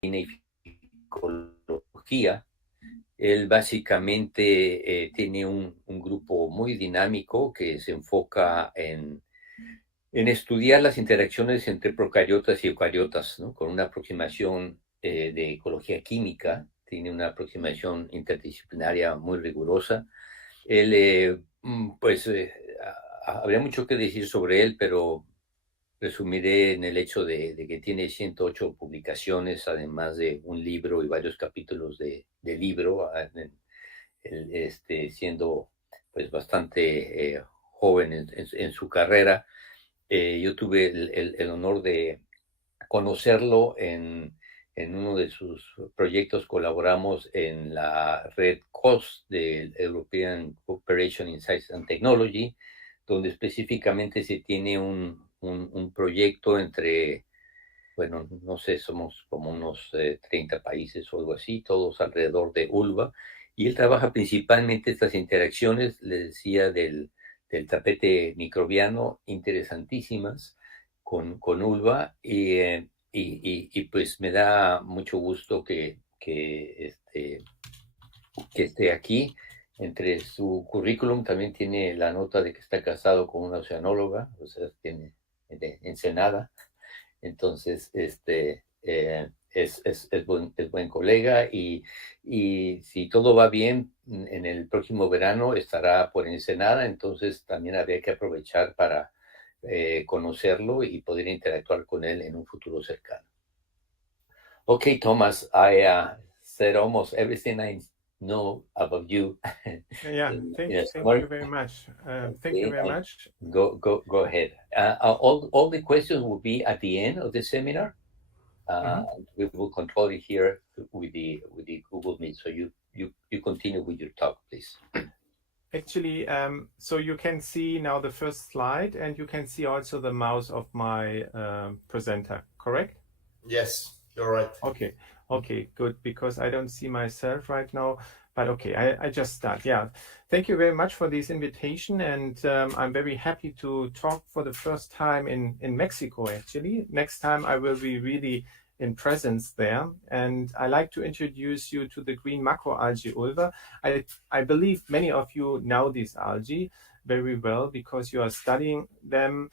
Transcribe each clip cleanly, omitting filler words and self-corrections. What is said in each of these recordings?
y ecología. Él básicamente tiene un grupo muy dinámico que se enfoca en estudiar las interacciones entre procariotas y eucariotas, ¿no? Con una aproximación de ecología química, tiene una aproximación interdisciplinaria muy rigurosa. Él, habría mucho que decir sobre él, pero resumiré en el hecho de que tiene 108 publicaciones, además de un libro y varios capítulos de libro, siendo pues bastante joven en su carrera. Yo tuve el honor de conocerlo en uno de sus proyectos. Colaboramos en la red COS del European Cooperation in Science and Technology, donde específicamente se tiene un proyecto entre, bueno, no sé, somos como unos 30 países o algo así, todos alrededor de Ulva, y él trabaja principalmente estas interacciones, le decía, del tapete microbiano, interesantísimas, con Ulva, y pues me da mucho gusto que esté aquí. Entre su currículum también tiene la nota de que está casado con una oceanóloga, o sea, tiene de Ensenada. Entonces, es buen colega, y si todo va bien, en el próximo verano estará por Ensenada, entonces también habría que aprovechar para conocerlo y poder interactuar con él en un futuro cercano. Okay, Thomas, I said almost everything I know about you. Yeah, in a thank you summary. very much. Thank you Okay, very much. go ahead. All the questions will be at the end of the seminar. Mhm. We will control it here with the Google Meet. So you continue with your talk, please. Actually, so you can see now the first slide, and you can see also the mouse of my presenter, correct? Yes, you're right. Okay, okay, good, because I don't see myself right now, but okay, I just start. Yeah, thank you very much for this invitation, and I'm very happy to talk for the first time in Mexico, actually. Next time I will be really in presence there, and I like to introduce you to the green macroalgae Ulva. I believe many of you know these algae very well because you are studying them,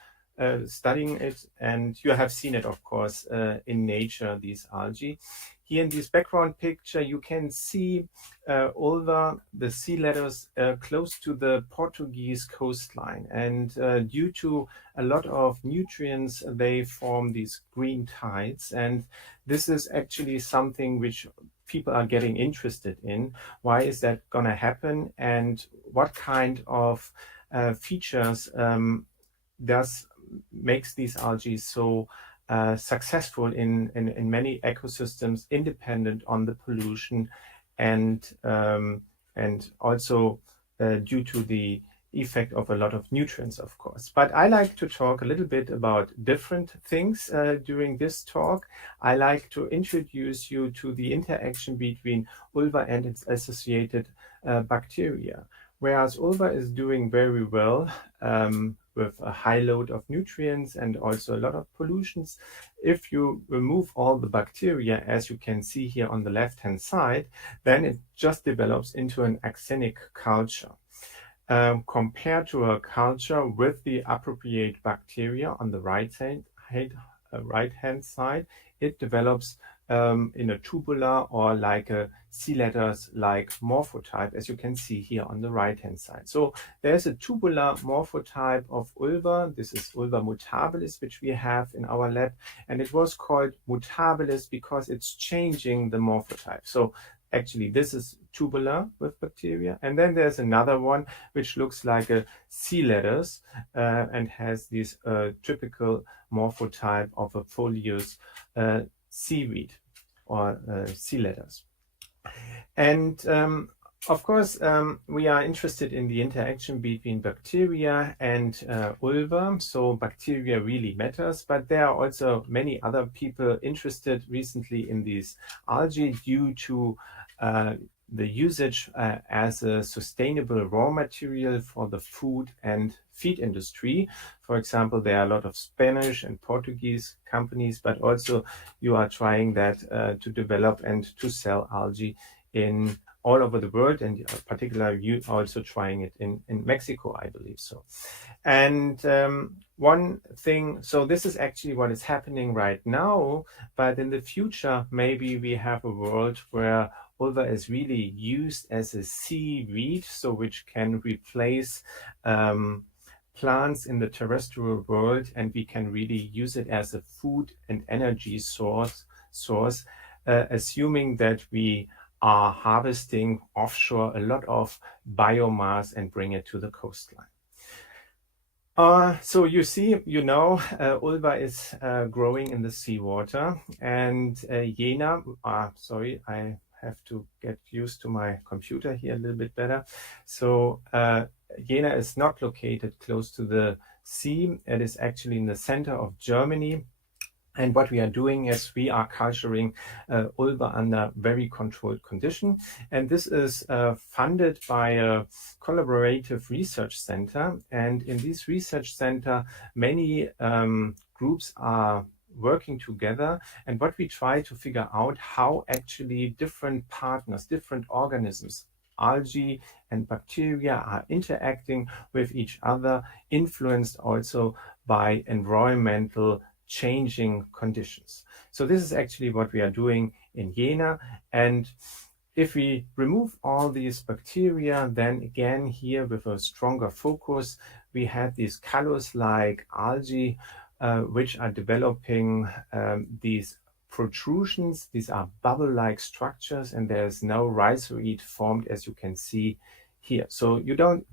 studying it, and you have seen it, of course, in nature, these algae. Here in this background picture, you can see Ulva, the sea letters, close to the Portuguese coastline. And due to a lot of nutrients, they form these green tides. And this is actually something which people are getting interested in. Why is that going to happen? And what kind of features does makes these algae so successful in many ecosystems, independent on the pollution, and also due to the effect of a lot of nutrients, of course. But I like to talk a little bit about different things during this talk. I like to introduce you to the interaction between Ulva and its associated bacteria. Whereas Ulva is doing very well with a high load of nutrients and also a lot of pollutions. If you remove all the bacteria, as you can see here on the left-hand side, then it just develops into an axenic culture. Compared to a culture with the appropriate bacteria on the right-hand side, it develops in a tubular or like a sea letters like morphotype, as you can see here on the right-hand side. So there's a tubular morphotype of Ulva. This is Ulva mutabilis, which we have in our lab, and it was called mutabilis because it's changing the morphotype. So actually, this is tubular with bacteria. And then there's another one which looks like a sea lettuce and has this typical morphotype of a foliose seaweed or sea lettuce. And of course, we are interested in the interaction between bacteria and Ulva. So bacteria really matters, but there are also many other people interested recently in these algae due to the usage as a sustainable raw material for the food and feed industry. For example, there are a lot of Spanish and Portuguese companies, but also you are trying that to develop and to sell algae in all over the world, and particularly you also trying it in Mexico, I believe so. And one thing, so this is actually what is happening right now, but in the future, maybe we have a world where Ulva is really used as a seaweed, so which can replace plants in the terrestrial world, and we can really use it as a food and energy source, assuming that we are harvesting offshore a lot of biomass and bring it to the coastline. So you see, Ulva is growing in the seawater, and Jena, sorry, I have to get used to my computer here a little bit better. So Jena is not located close to the sea. It is actually in the center of Germany. And what we are doing is we are culturing Ulva under very controlled condition. And this is funded by a collaborative research center. And in this research center, many groups are working together. And what we try to figure out how actually different partners, different organisms, algae and bacteria are interacting with each other, influenced also by environmental changing conditions. So this is actually what we are doing in Jena. And if we remove all these bacteria, then again here with a stronger focus, we have these callus-like algae, which are developing these protrusions. These are bubble-like structures, and there's no rhizoid formed, as you can see here. So you don't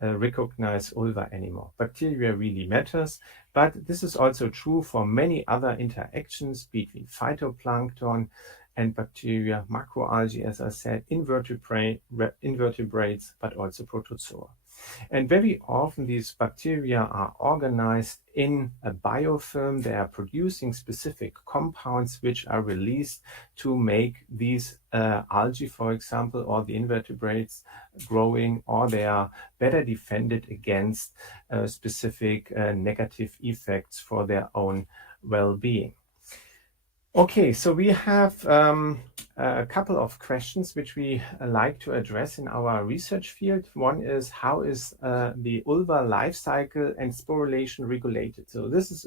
recognize Ulva anymore. Bacteria really matters, but this is also true for many other interactions between phytoplankton and bacteria, macroalgae, as I said, invertebrates, but also protozoa. And very often these bacteria are organized in a biofilm. They are producing specific compounds which are released to make these algae, for example, or the invertebrates growing, or they are better defended against specific negative effects for their own well-being. Okay, so we have a couple of questions which we like to address in our research field. One is, how is the Ulva life cycle and sporulation regulated? So this is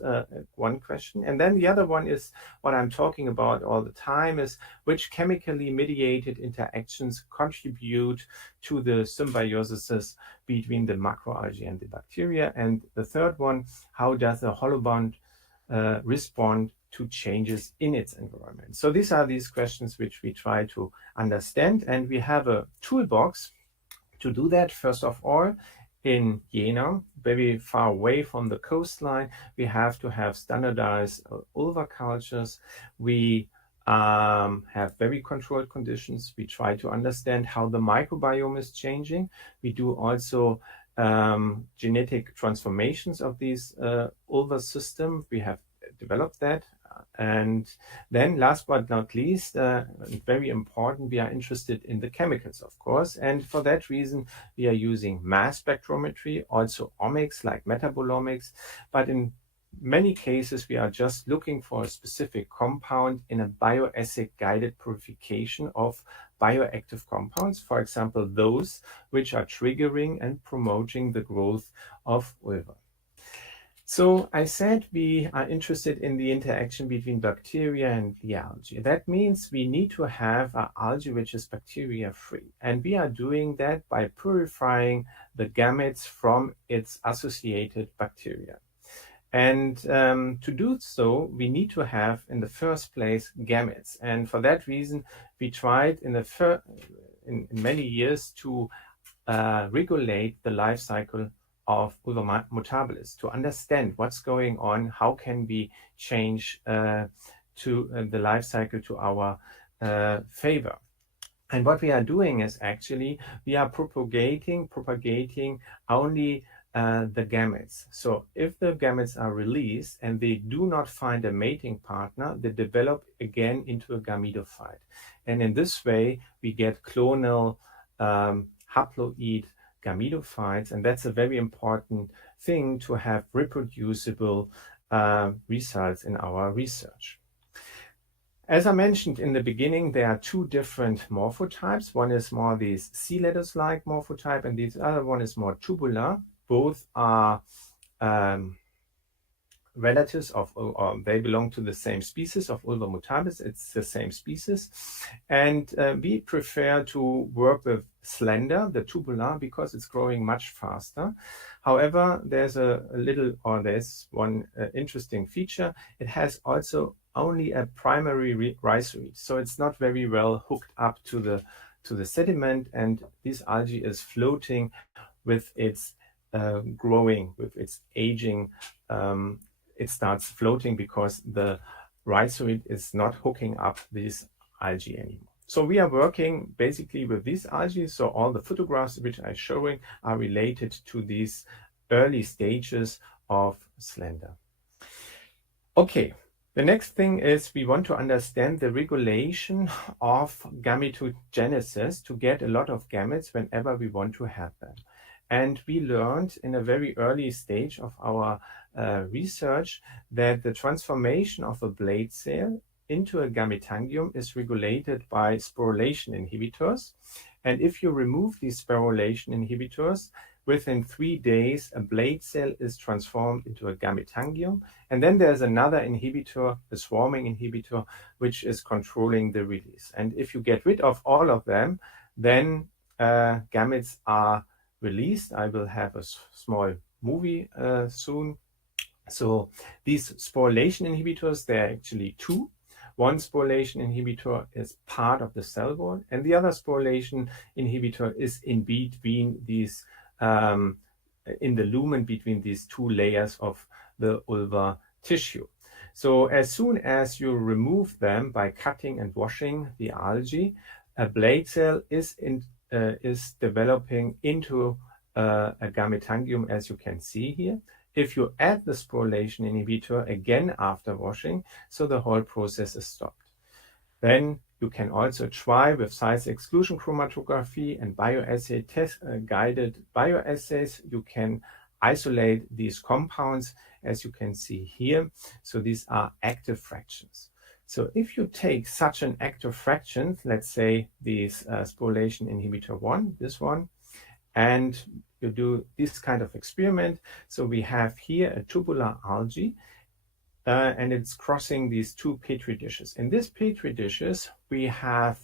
one question. And then the other one is what I'm talking about all the time is which chemically mediated interactions contribute to the symbiosis between the macroalgae and the bacteria. And the third one, how does the holobond respond to changes in its environment? So these are these questions which we try to understand, and we have a toolbox to do that. First of all, in Jena, very far away from the coastline, we have to have standardized Ulva cultures. We have very controlled conditions. We try to understand how the microbiome is changing. We do also genetic transformations of these Ulva system. We have developed that. And then last but not least, very important, we are interested in the chemicals, of course. And for that reason, we are using mass spectrometry, also omics like metabolomics. But in many cases, we are just looking for a specific compound in a bioassay guided purification of bioactive compounds, for example, those which are triggering and promoting the growth of Ulva. So I said we are interested in the interaction between bacteria and the algae. That means we need to have an algae which is bacteria-free. And we are doing that by purifying the gametes from its associated bacteria. And to do so, we need to have, in the first place, gametes. And for that reason, we tried in many years to regulate the life cycle of Ulva mutabilis, to understand what's going on, how can we change the life cycle to our favor. And what we are doing is actually we are propagating only the gametes. So if the gametes are released and they do not find a mating partner, they develop again into a gametophyte. And in this way, we get clonal haploid gametophytes, and that's a very important thing to have reproducible results in our research. As I mentioned in the beginning, there are two different morphotypes. One is more these sea lettuce-like morphotype, and the other one is more tubular. Both are relatives of, or they belong to the same species of Ulva mutabilis. It's the same species. And we prefer to work with slender, the tubular, because it's growing much faster. However, there's there's one interesting feature. It has also only a primary rhizoid, so it's not very well hooked up to the sediment, and this algae is floating with its growing, with its aging. It starts floating because the rhizoid is not hooking up this algae anymore. So we are working basically with these algae. So all the photographs which I'm showing are related to these early stages of slender. Okay, the next thing is we want to understand the regulation of gametogenesis to get a lot of gametes whenever we want to have them. And we learned in a very early stage of our research that the transformation of a blade cell into a gametangium is regulated by sporulation inhibitors. And if you remove these sporulation inhibitors, within 3 days, a blade cell is transformed into a gametangium. And then there's another inhibitor, the swarming inhibitor, which is controlling the release. And if you get rid of all of them, then gametes are released. I will have a small movie soon. So these sporulation inhibitors, there are actually two. One sporulation inhibitor is part of the cell wall, and the other sporulation inhibitor is in between these, in the lumen between these two layers of the ulvar tissue. So as soon as you remove them by cutting and washing the algae, a blade cell is developing into a gametangium, as you can see here. If you add the sporulation inhibitor again after washing, so the whole process is stopped. Then you can also try with size exclusion chromatography and bioassay test guided bioassays. You can isolate these compounds, as you can see here. So these are active fractions. So if you take such an active fraction, let's say this sporulation inhibitor 1, this one, and you do this kind of experiment. So we have here a tubular algae, and it's crossing these two petri dishes. In these petri dishes, we have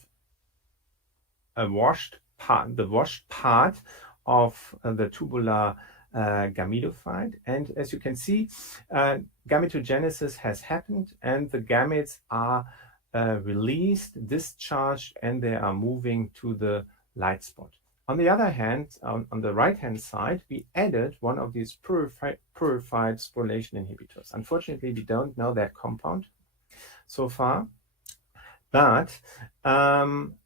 a washed part, the washed part of the tubular gametophyte. And as you can see, gametogenesis has happened, and the gametes are released, discharged, and they are moving to the light spot. On the other hand, on the right-hand side, we added one of these purified sporulation inhibitors. Unfortunately, we don't know that compound so far. But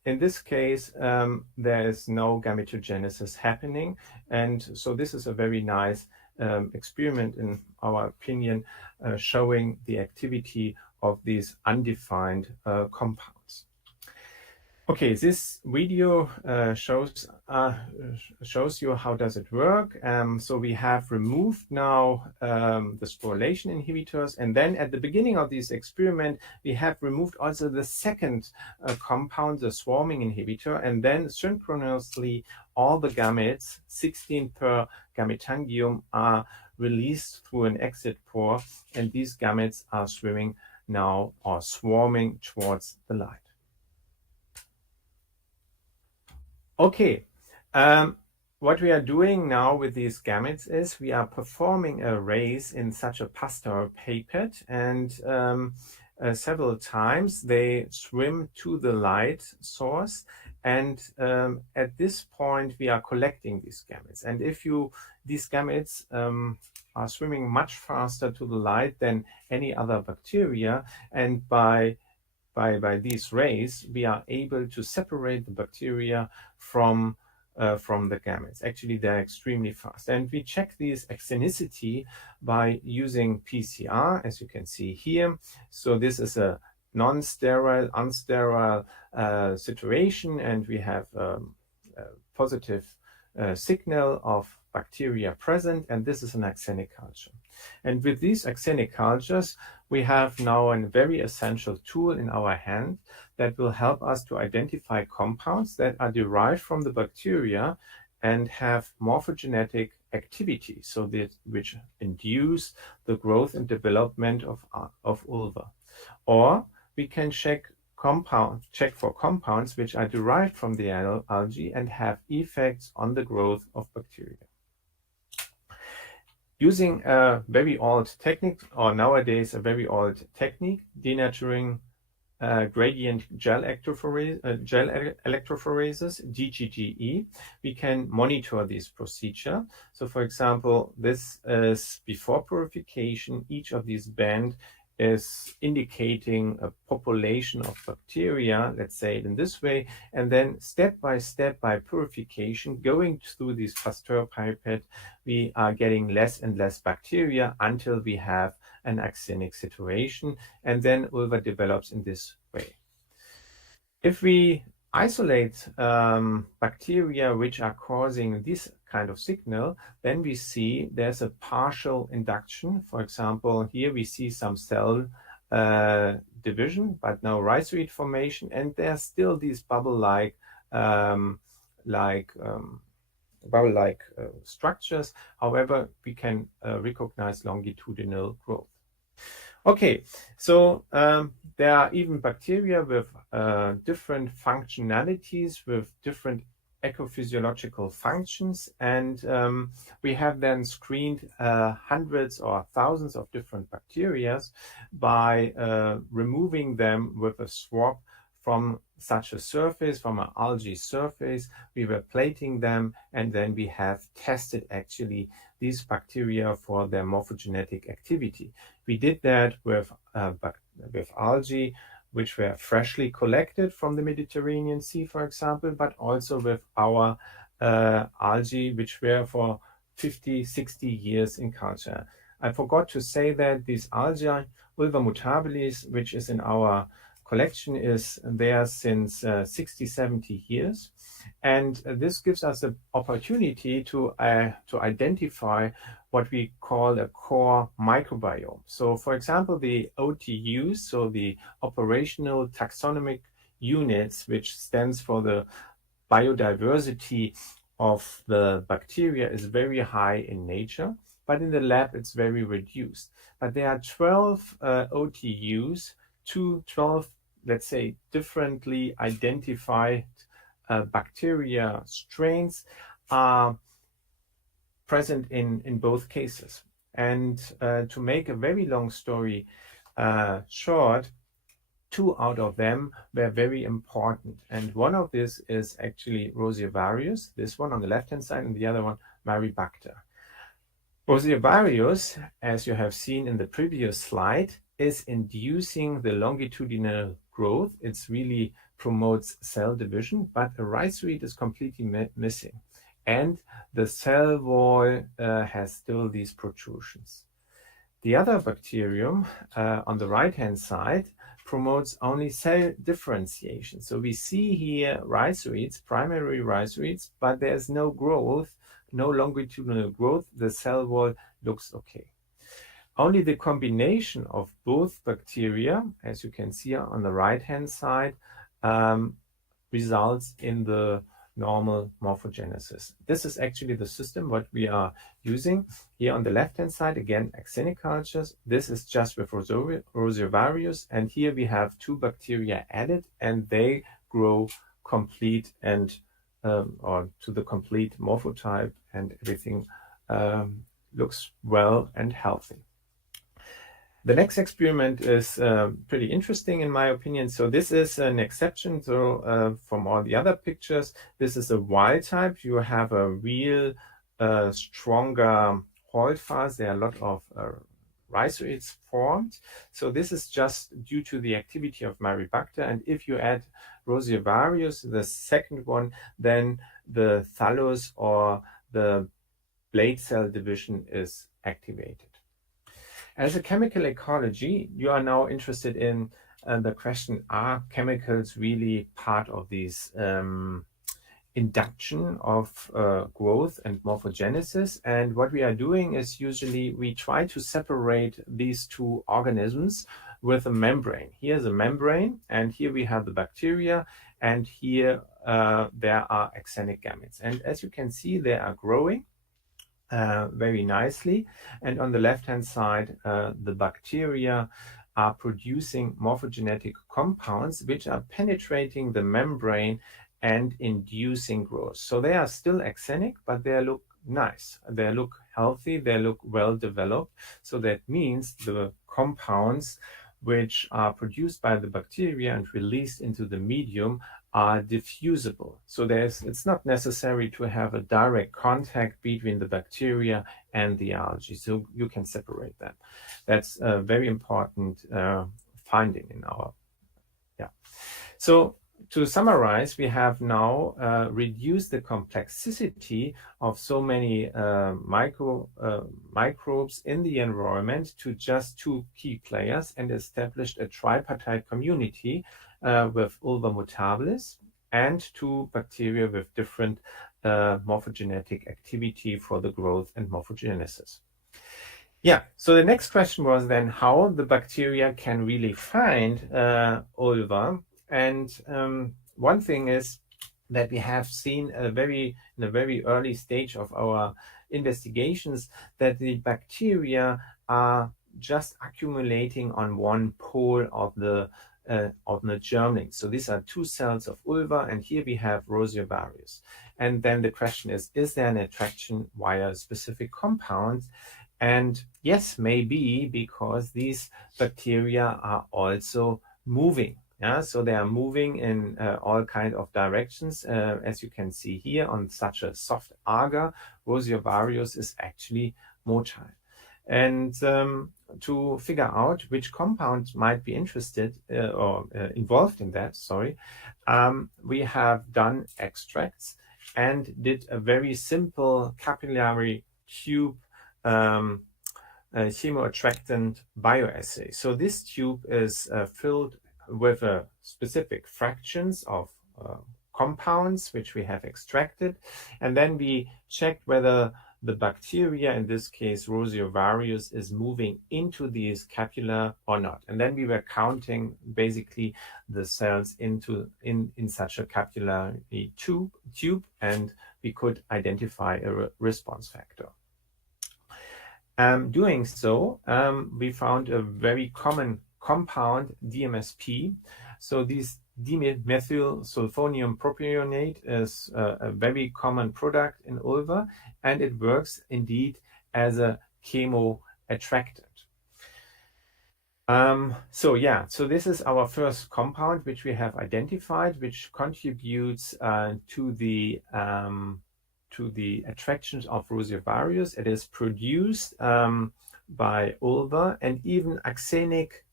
in this case, there is no gametogenesis happening. And so this is a very nice experiment, in our opinion, showing the activity of these undefined compounds. Okay, this video shows you how does it work. So we have removed now the sporulation inhibitors, and then at the beginning of this experiment, we have removed also the second compound, the swarming inhibitor, and then synchronously all the gametes, 16 per gametangium, are released through an exit pore, and these gametes are swimming now or swarming towards the light. Okay, what we are doing now with these gametes is we are performing a race in such a pastel pipette, and several times they swim to the light source, and at this point we are collecting these gametes. And if these gametes are swimming much faster to the light than any other bacteria, and by these rays, we are able to separate the bacteria from from the gametes. Actually, they're extremely fast. And we check these axenicity by using PCR, as you can see here. So this is a non-sterile, unsterile situation, and we have a positive signal of bacteria present, and this is an axenic culture. And with these axenic cultures, we have now a very essential tool in our hand that will help us to identify compounds that are derived from the bacteria and have morphogenetic activity, so that which induce the growth and development of ulva. Or we can check for compounds which are derived from the algae and have effects on the growth of bacteria. Using a very old technique, or nowadays a very old technique, denaturing gradient gel electrophoresis, DGGE, we can monitor this procedure. So for example, this is before purification. Each of these bands is indicating a population of bacteria, let's say it in this way, and then step by purification, going through this Pasteur pipette, we are getting less and less bacteria until we have an axenic situation, and then ulva develops in this way. If we isolate bacteria which are causing this kind of signal, then we see there's a partial induction. For example, here we see some cell division, but no rhizoid formation, and there's still these bubble-like structures. However, we can recognize longitudinal growth. Okay, so there are even bacteria with different functionalities, with different ecophysiological functions, and we have then screened hundreds or thousands of different bacteria by removing them with a swab from such a surface, from an algae surface. We were plating them, and then we have tested actually these bacteria for their morphogenetic activity. We did that with algae which were freshly collected from the Mediterranean Sea, for example, but also with our algae which were for 50, 60 years in culture. I forgot to say that these algae, Ulva mutabilis, which is in our collection, is there since 60, 70 years. And this gives us an opportunity to identify what we call a core microbiome. So for example, the OTUs, so the operational taxonomic units, which stands for the biodiversity of the bacteria, is very high in nature, but in the lab it's very reduced. But there are 12 OTUs, 12, let's say, differently identified bacteria strains are present in both cases. And to make a very long story short, 2 out of them were very important. And one of this is actually Roseovarius, this one on the left-hand side, and the other one, Maribacter. Roseovarius, as you have seen in the previous slide, is inducing the longitudinal growth. It's really promotes cell division, but the rhizoid is completely missing. And the cell wall has still these protrusions. The other bacterium on the right-hand side promotes only cell differentiation. So we see here rhizoids, primary rhizoids, but there's no growth, no longitudinal growth. The cell wall looks okay. Only the combination of both bacteria, as you can see on the right-hand side, results in the normal morphogenesis. This is actually the system what we are using. Here on the left-hand side, again, axenic cultures. This is just with Roseovarius, and here we have 2 bacteria added, and they grow complete and or to the complete morphotype, and everything looks well and healthy. The next experiment is pretty interesting in my opinion. So this is an exception. So from all the other pictures, this is a wild type. You have a real stronger holdfast. There are a lot of rhizoids formed. So this is just due to the activity of Maribacter. And if you add Roseovarius, the second one, then the thallus or the blade cell division is activated. As a chemical ecology, you are now interested in the question, are chemicals really part of these induction of growth and morphogenesis? And what we are doing is usually we try to separate these two organisms with a membrane. Here's a membrane, and here we have the bacteria, and here there are axenic gametes. And as you can see, they are growing very nicely. And on the left-hand side, the bacteria are producing morphogenetic compounds which are penetrating the membrane and inducing growth. So they are still axenic, but they look nice. They look healthy. They look well developed. So that means the compounds which are produced by the bacteria and released into the medium are diffusible. So it's not necessary to have a direct contact between the bacteria and the algae. So you can separate them. That's a very important finding in our, So to summarize, we have now reduced the complexity of so many microbes in the environment to just two key players and established a tripartite community with Ulva mutabilis and two bacteria with different morphogenetic activity for the growth and morphogenesis. So the next question was then how the bacteria can really find Ulva. And one thing is that we have seen in a very early stage of our investigations that the bacteria are just accumulating on one pole of the germling. So these are two cells of Ulva, and here we have Rosiovarius. And then the question is there an attraction via specific compounds? And yes, maybe, because these bacteria are also moving. So they are moving in all kinds of directions. As you can see here on such a soft agar, Rosiovarius is actually motile. And to figure out which compounds might be interested or involved in that, we have done extracts and did a very simple capillary tube chemoattractant bioassay. So this tube is filled with specific fractions of compounds which we have extracted, and then we checked whether the bacteria, in this case Rosiovarius, is moving into these capilla or not. And then we were counting basically the cells in such a capillary tube, and we could identify a response factor. Doing so, we found a very common compound, DMSP. So this dimethyl sulfonium propionate is a very common product in Ulva, and it works indeed as a chemoattractant. So this is our first compound which we have identified, which contributes to the attractions of Rosiovarius. It is produced by Ulva, and even axenic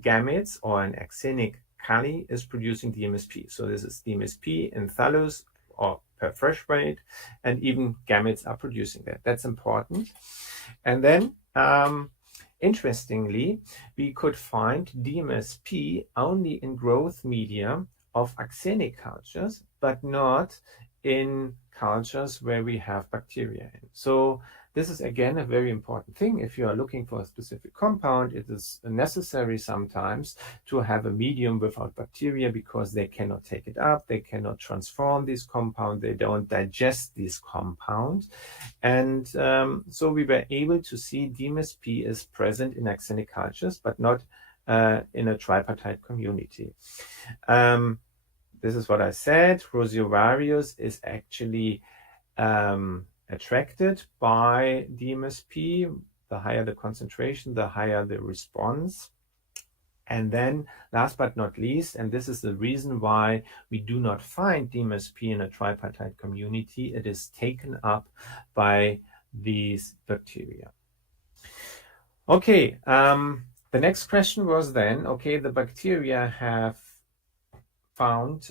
gametes or an axenic kali is producing DMSP. So this is DMSP in thallus or per fresh weight, and even gametes are producing that. That's important. And then interestingly, we could find DMSP only in growth media of axenic cultures, but not in cultures where we have bacteria in. So this is again a very important thing. If you are looking for a specific compound, it is necessary sometimes to have a medium without bacteria, because they cannot take it up, they cannot transform this compound, they don't digest these compounds. And so we were able to see DMSP is present in axenic cultures, but not in a tripartite community. This is what I said. Rosiovarius is actually attracted by DMSP. The higher the concentration, the higher the response. And then last but not least, and this is the reason why we do not find DMSP in a tripartite community, it is taken up by these bacteria. Okay, the next question was then, okay, the bacteria have found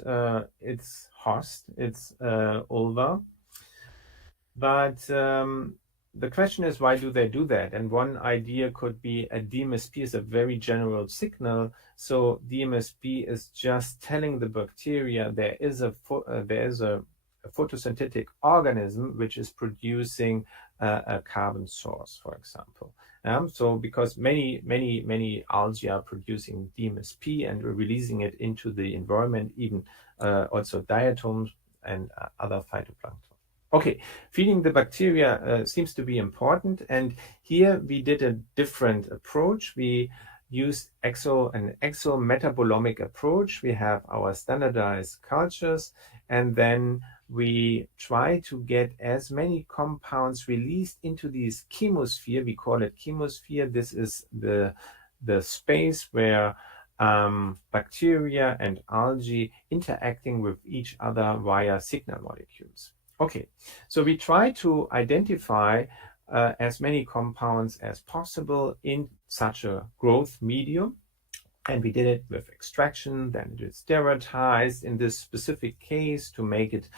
its host, its Ulva. But the question is, why do they do that? And one idea could be a DMSP is a very general signal. So DMSP is just telling the bacteria there is a photosynthetic organism which is producing a carbon source, for example. So because many algae are producing DMSP and releasing it into the environment, even also diatoms and other phytoplankton. Okay, feeding the bacteria seems to be important, and here we did a different approach. We used an exometabolomic approach. We have our standardized cultures, and then we try to get as many compounds released into this chemosphere. We call it chemosphere. This is the space where bacteria and algae interacting with each other via signal molecules. Okay, so we try to identify as many compounds as possible in such a growth medium. And we did it with extraction, then it is sterilized in this specific case to make it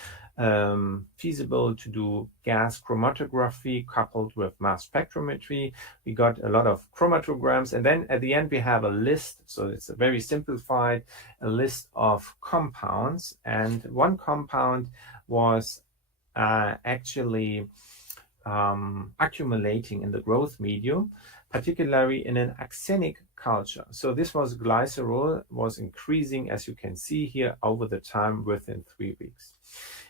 feasible to do gas chromatography coupled with mass spectrometry. We got a lot of chromatograms, and then at the end we have a list. So it's a very simplified a list of compounds, and one compound was actually accumulating in the growth medium, particularly in an axenic culture. So this was glycerol, was increasing, as you can see here, over the time within 3 weeks.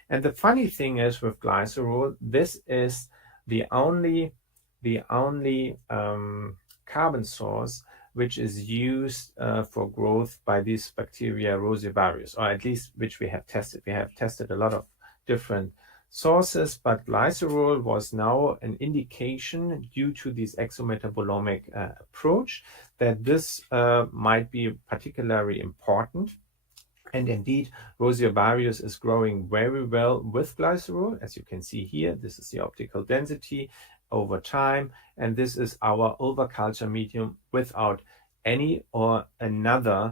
And the funny thing is with glycerol, this is the only carbon source which is used for growth by this bacteria Rosevarius, or at least which we have tested. We have tested a lot of different sources, but glycerol was now an indication due to this exometabolomic approach that this might be particularly important. And indeed, Rosevarius is growing very well with glycerol. As you can see here, this is the optical density over time, and this is our culture medium without any or another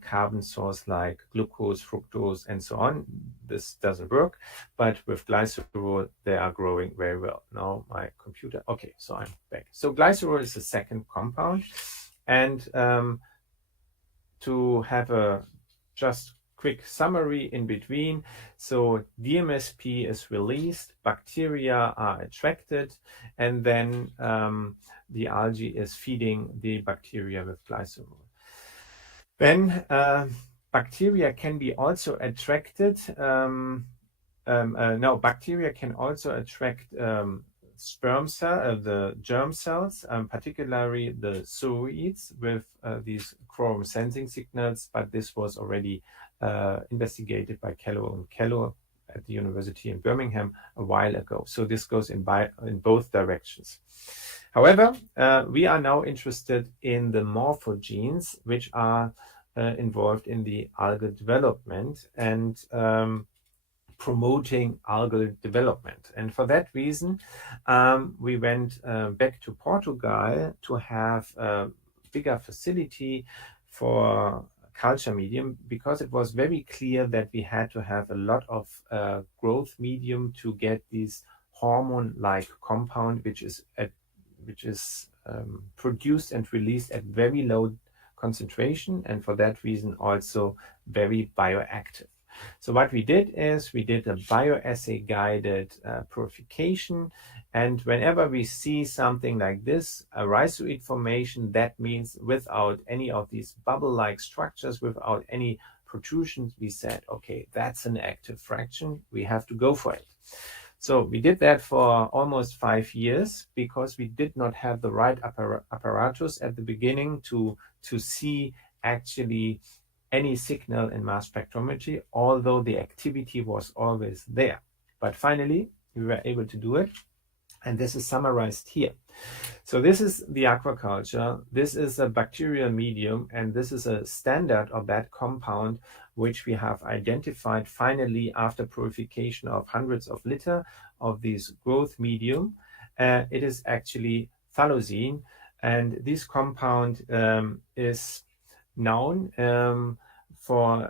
carbon source like glucose, fructose, and so on. This doesn't work, but with glycerol, they are growing very well. Now my computer, okay, so I'm back. So glycerol is the second compound, and to have a just quick summary in between. So DMSP is released, bacteria are attracted, and then the algae is feeding the bacteria with glycerol. Then bacteria can be also attracted. Bacteria can also attract sperm cell, the germ cells, particularly the zooids with these quorum sensing signals. But this was already investigated by Kello at the University in Birmingham a while ago. So this goes in both directions. However, we are now interested in the morphogenes, which are involved in the algal development and promoting algal development. And for that reason, we went back to Portugal to have a bigger facility for culture medium, because it was very clear that we had to have a lot of growth medium to get this hormone-like compound, which is produced and released at very low concentration, and for that reason also very bioactive. So what we did is we did a bioassay guided purification, and whenever we see something like this, a rhizoid formation, that means without any of these bubble-like structures, without any protrusions, we said, okay, that's an active fraction, we have to go for it. So we did that for almost 5 years because we did not have the right apparatus at the beginning to see actually any signal in mass spectrometry, although the activity was always there. But finally, we were able to do it, and this is summarized here. So this is the aquaculture, this is a bacterial medium, and this is a standard of that compound which we have identified finally after purification of hundreds of liters of this growth medium. It is actually phthalocene, and this compound is known for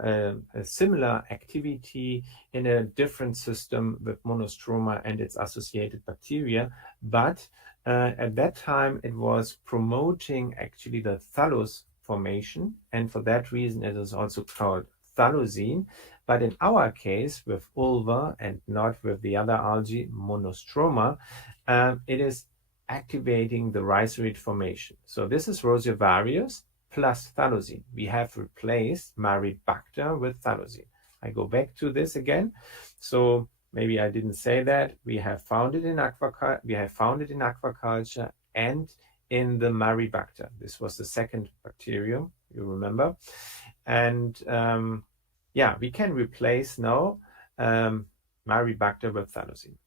a similar activity in a different system with monostroma and its associated bacteria, but at that time it was promoting actually the thallus formation, and for that reason it is also called thallosine. But in our case with Ulva and not with the other algae, monostroma, it is activating the rhizoid formation. So this is Rosevarius plus thallosine. We have replaced Maribacter with thallosine. I go back to this again. So maybe I didn't say that. We have found it in aquaculture. We have found it in aquaculture and in the Maribacter. This was the second bacterium, you remember. And yeah, we can replace now Maribacter with thallosine.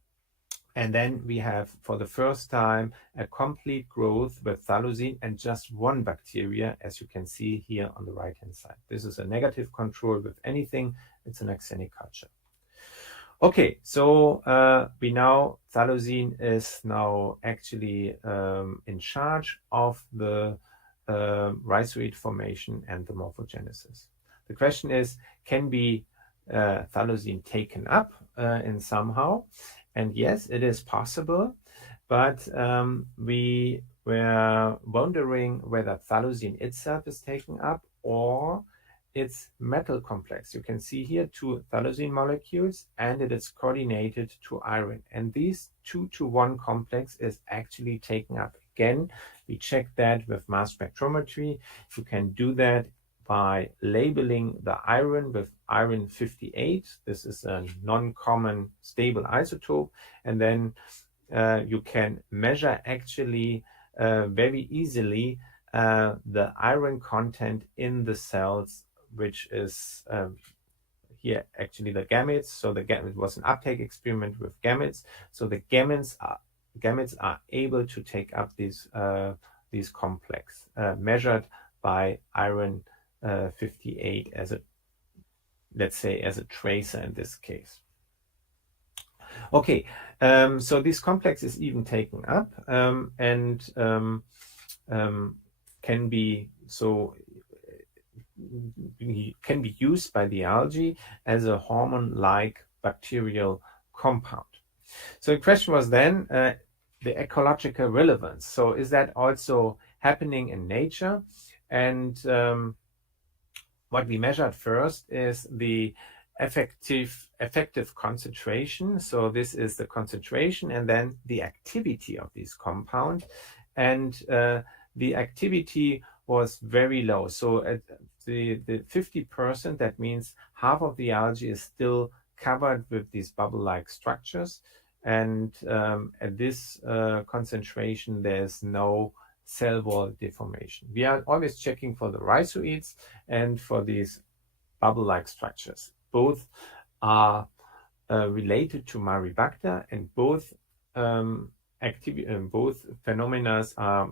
And then we have, for the first time, a complete growth with thallosine and just one bacteria, as you can see here on the right-hand side. This is a negative control with anything. It's an axenic culture. Okay, so thallosine is now actually in charge of the rhizoid formation and the morphogenesis. The question is, can be thallosine taken up in somehow? And yes, it is possible, but we were wondering whether thallosine itself is taken up or its metal complex. You can see here two thallosine molecules, and it is coordinated to iron. And these 2-to-1 complex is actually taken up. Again, we checked that with mass spectrometry. You can do that by labeling the iron with iron 58. This is a non-common stable isotope. And then you can measure actually very easily the iron content in the cells, which is here actually the gametes. So it was an uptake experiment with gametes. So the gametes are able to take up these complex measured by iron 58 as a, let's say, as a tracer in this case. Okay, so this complex is even taken up and can be used by the algae as a hormone-like bacterial compound. So the question was then the ecological relevance. So is that also happening in nature? And what we measured first is the effective concentration. So this is the concentration and then the activity of this compound. And the activity was very low. So at the 50%, that means half of the algae is still covered with these bubble-like structures. And at this concentration, there's no cell wall deformation. We are always checking for the rhizoids and for these bubble-like structures. Both are related to Maribacter, and both phenomena are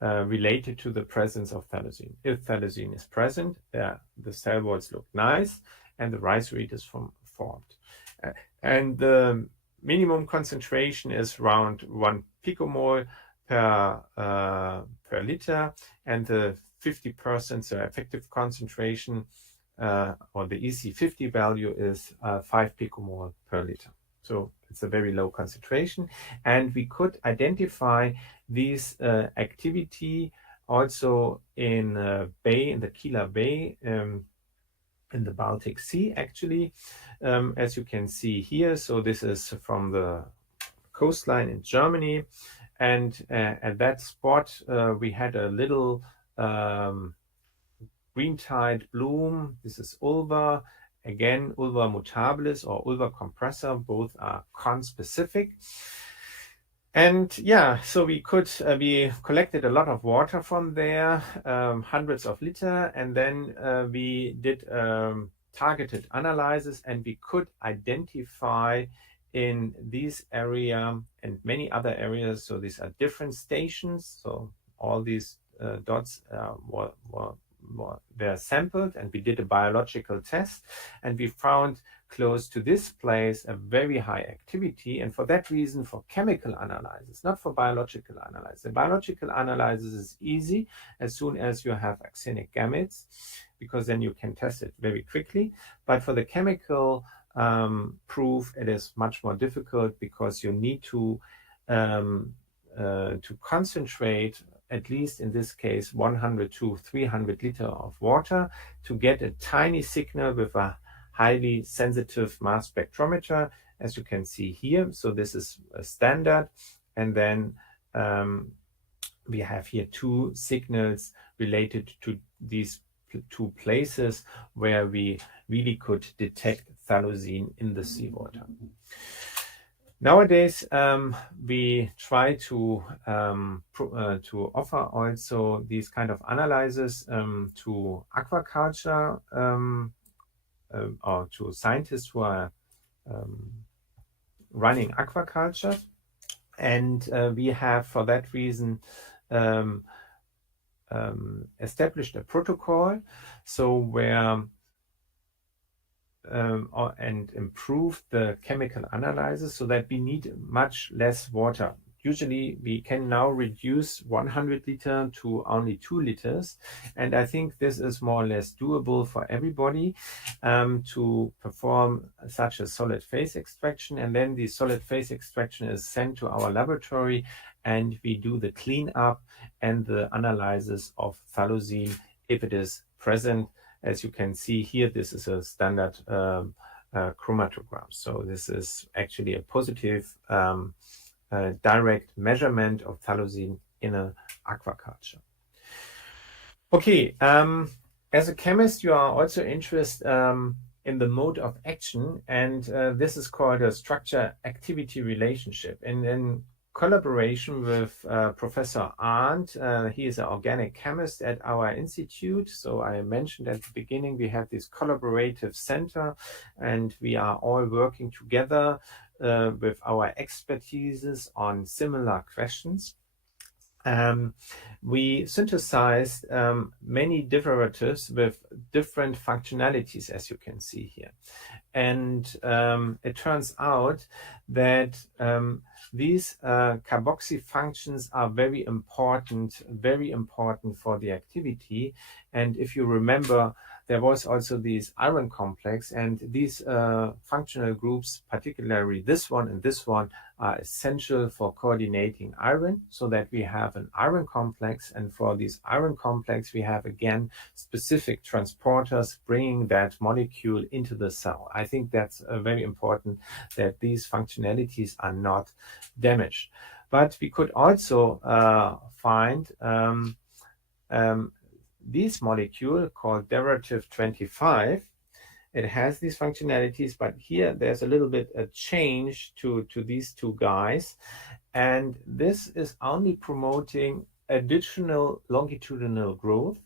related to the presence of thallosine. If thallosine is present, the cell walls look nice and the rhizoid is formed. And the minimum concentration is around 1 picomole per liter, and the 50%, so effective concentration or the EC50 value is 5 picomole per liter. So it's a very low concentration, and we could identify this activity also in bay, in the Kieler Bay, in the Baltic Sea, actually, as you can see here. So this is from the coastline in Germany, and at that spot we had a little green-tide bloom. This is Ulva. Again, Ulva mutabilis or Ulva compressor, both are conspecific. And yeah, so we collected a lot of water from there, hundreds of liters, and then we did targeted analysis, and we could identify in this area and many other areas. So these are different stations. So all these dots were were sampled, and we did a biological test, and we found close to this place a very high activity. And for that reason, for chemical analysis, not for biological analysis. The biological analysis is easy as soon as you have actinic gametes, because then you can test it very quickly. But for the chemical proof, it is much more difficult, because you need to concentrate, at least in this case, 100 to 300 liters of water to get a tiny signal with a highly sensitive mass spectrometer, as you can see here. So this is a standard. And then we have here two signals related to these two places where we really could detect phthalocene in the seawater. Nowadays, we try to offer also these kind of analyses to aquaculture or to scientists who are running aquaculture. And we have, for that reason, established a protocol, so where and improved the chemical analysis, so that we need much less water. Usually we can now reduce 100 liters to only 2 liters. And I think this is more or less doable for everybody to perform such a solid phase extraction. And then the solid phase extraction is sent to our laboratory, and we do the cleanup and the analysis of phthalocene if it is present. As you can see here, this is a standard chromatogram. So this is actually a positive direct measurement of phthalocene in an aquaculture. Okay, as a chemist, you are also interested in the mode of action, and this is called a structure-activity relationship. And in collaboration with Professor Arndt, he is an organic chemist at our institute. So I mentioned at the beginning, we have this collaborative center, and we are all working together with our expertises on similar questions. We synthesized many derivatives with different functionalities, as you can see here. And it turns out that these carboxy functions are very important for the activity. And if you remember, there was also this iron complex, and these functional groups, particularly this one and this one, are essential for coordinating iron, so that we have an iron complex. And for this iron complex, we have again specific transporters bringing that molecule into the cell. I think that's very important, that these functionalities are not damaged. But we could also find this molecule called derivative 25. It has these functionalities, but here there's a little bit a change to these two guys. And this is only promoting additional longitudinal growth,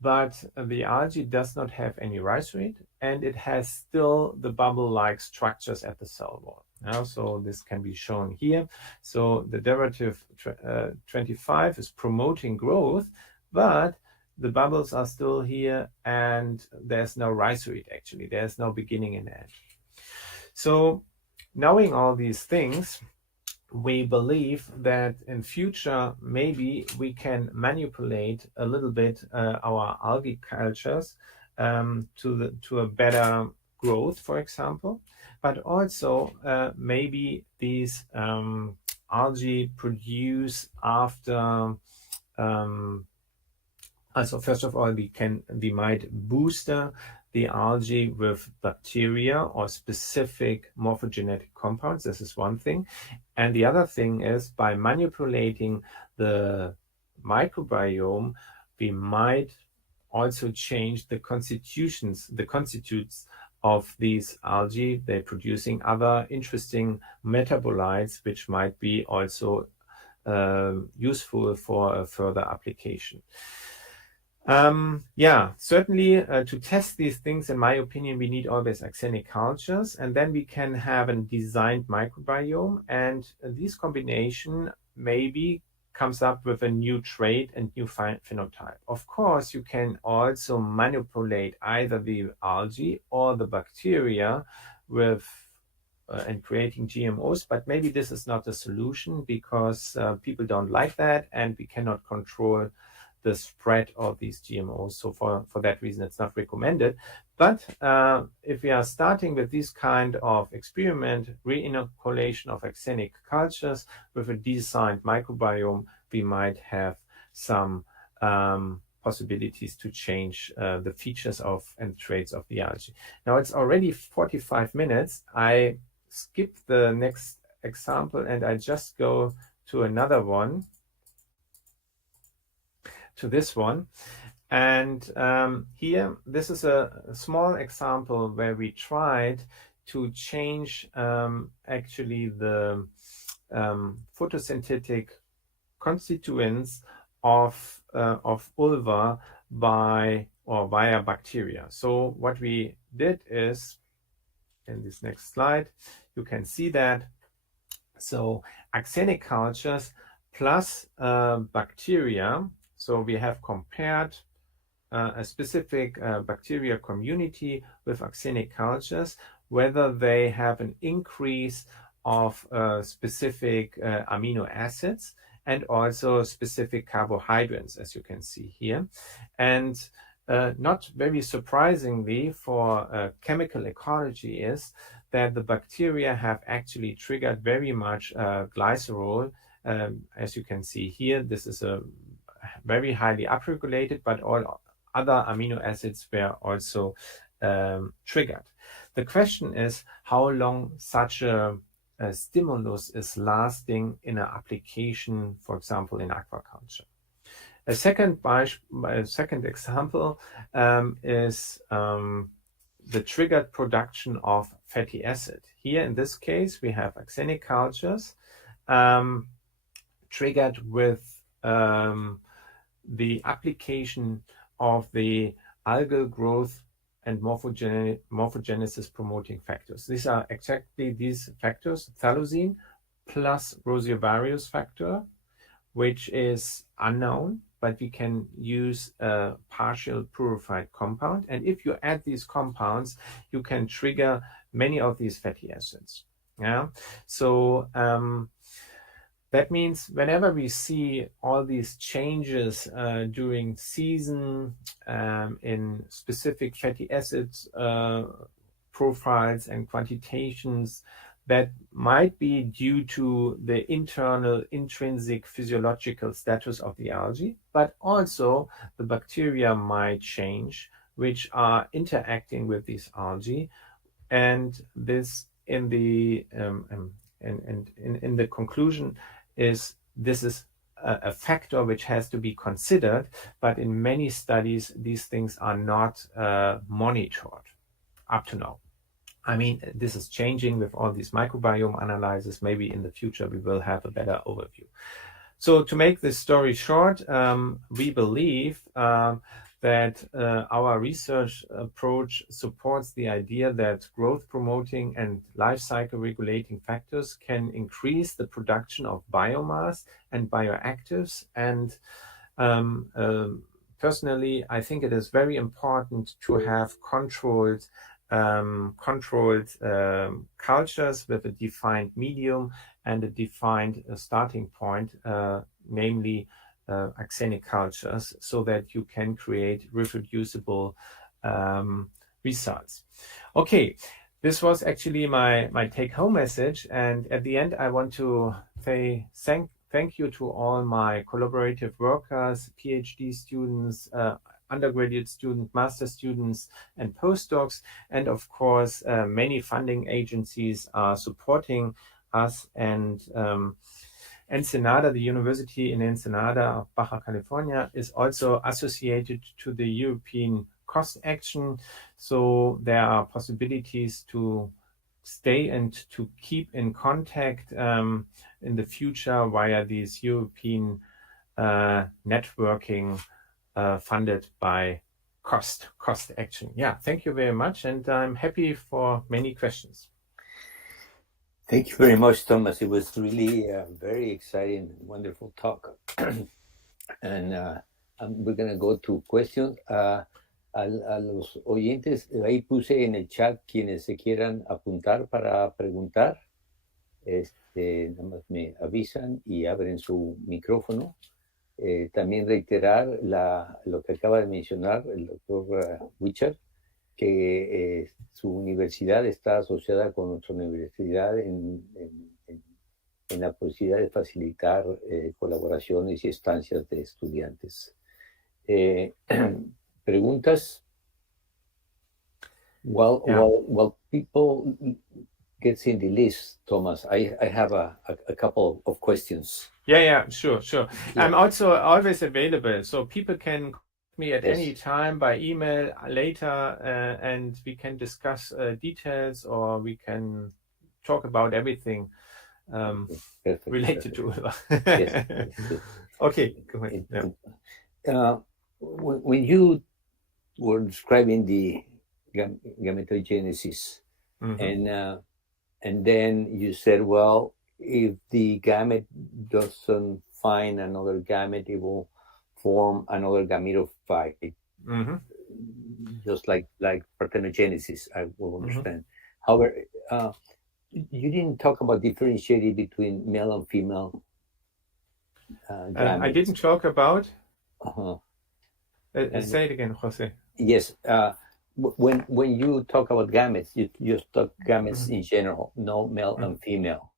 but the algae does not have any rhizoid, and it has still the bubble-like structures at the cell wall. So this can be shown here. So the derivative 25 is promoting growth, but the bubbles are still here, and there's no rhizoid actually. There's no beginning and end. So knowing all these things, we believe that in future, maybe we can manipulate a little bit our algae cultures to a better growth, for example. But also maybe these algae produce after so first of all, we might booster the algae with bacteria or specific morphogenetic compounds. This is one thing. And the other thing is, by manipulating the microbiome, we might also change the constitutes of these algae. They're producing other interesting metabolites, which might be also useful for a further application. Certainly to test these things, in my opinion, we need always actinic cultures, and then we can have a designed microbiome, and this combination maybe comes up with a new trait and new phenotype. Of course, you can also manipulate either the algae or the bacteria with and creating GMOs, but maybe this is not a solution because people don't like that and we cannot control the spread of these GMOs. So for that reason, it's not recommended. But if we are starting with this kind of experiment, re-inoculation of axenic cultures with a designed microbiome, we might have some possibilities to change the features of and traits of the algae. Now it's already 45 minutes. I skip the next example and I just go to another one, to this one. And here, this is a small example where we tried to change actually the photosynthetic constituents of Ulva via bacteria. So what we did is, in this next slide, you can see that. So axenic cultures plus bacteria. So we have compared a specific bacteria community with axenic cultures, whether they have an increase of specific amino acids and also specific carbohydrates, as you can see here. And not very surprisingly for chemical ecology is that the bacteria have actually triggered very much glycerol. As you can see here, this is a very highly upregulated, but all other amino acids were also triggered. The question is how long such a stimulus is lasting in an application, for example, in aquaculture. A second example is the triggered production of fatty acid. Here in this case, we have axenic cultures triggered with the application of the algal growth and morphogenesis promoting factors. These are exactly these factors, phthalocene plus roseovarius factor, which is unknown, but we can use a partial purified compound. And if you add these compounds, you can trigger many of these fatty acids. Yeah. So that means whenever we see all these changes during season in specific fatty acids profiles and quantitations, that might be due to the internal intrinsic physiological status of the algae, but also the bacteria might change, which are interacting with these algae. And this in the in the conclusion is this is a factor which has to be considered, but in many studies these things are not monitored up to now. I mean, this is changing with all these microbiome analyses. Maybe in the future we will have a better overview. So to make this story short, we believe that our research approach supports the idea that growth promoting and life cycle regulating factors can increase the production of biomass and bioactives. And personally, I think it is very important to have controlled cultures with a defined medium and a defined starting point, namely axenic cultures, so that you can create reproducible results. Okay, this was actually my take-home message, and at the end I want to say thank you to all my collaborative workers, PhD students, undergraduate students, master students, and postdocs, and of course many funding agencies are supporting us, and Ensenada, the university in Ensenada, Baja California, is also associated to the European Cost Action, so there are possibilities to stay and to keep in contact in the future via these European networking funded by Cost Action. Yeah, thank you very much, and I'm happy for many questions. Thank you very much, Thomas. It was really a very exciting, wonderful talk. And we're going to go to questions. A los oyentes, ahí puse en el chat quienes se quieran apuntar para preguntar. Nada más me avisan y abren su micrófono. También reiterar lo que acaba de mencionar el doctor Wichard, que su universidad está asociada con nuestra universidad en la posibilidad de facilitar colaboraciones y estancias de estudiantes. Preguntas? While people gets in the list, Thomas, I have a couple of questions. Yeah, sure. Yeah. I'm also always available, so people can call me at any time by email later, and we can discuss details, or we can talk about everything related to Ulva. Yes. Okay, go ahead. Yeah. When you were describing the gametogenesis, and then you said, well, if the gamete doesn't find another gamete, it will form another gametophyte, just like parthenogenesis, I will understand. However, you didn't talk about differentiating between male and female gametes. I didn't talk about. Say it again, Jose. Yes. When you talk about gametes, you just talk gametes in general, no male and female.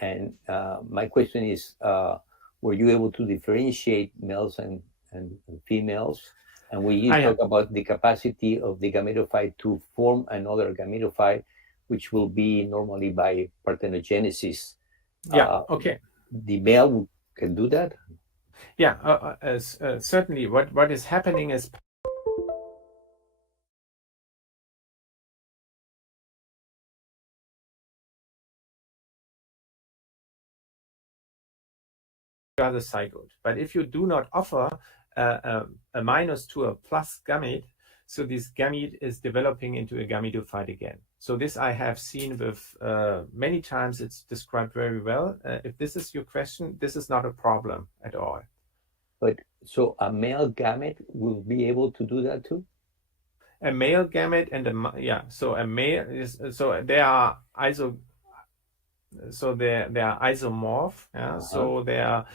And my question is, were you able to differentiate males and females? And when you talk about the capacity of the gametophyte to form another gametophyte, which will be normally by parthenogenesis. Okay. The male can do that? Yeah, certainly. What is happening is you are the zygote. But if you do not offer a minus to a plus gamete, so this gamete is developing into a gametophyte again. So this I have seen with many times. It's described very well. If this is your question, this is not a problem at all. But so a male gamete will be able to do that too? A male gamete and so a male is, so they are they are isomorph. So they are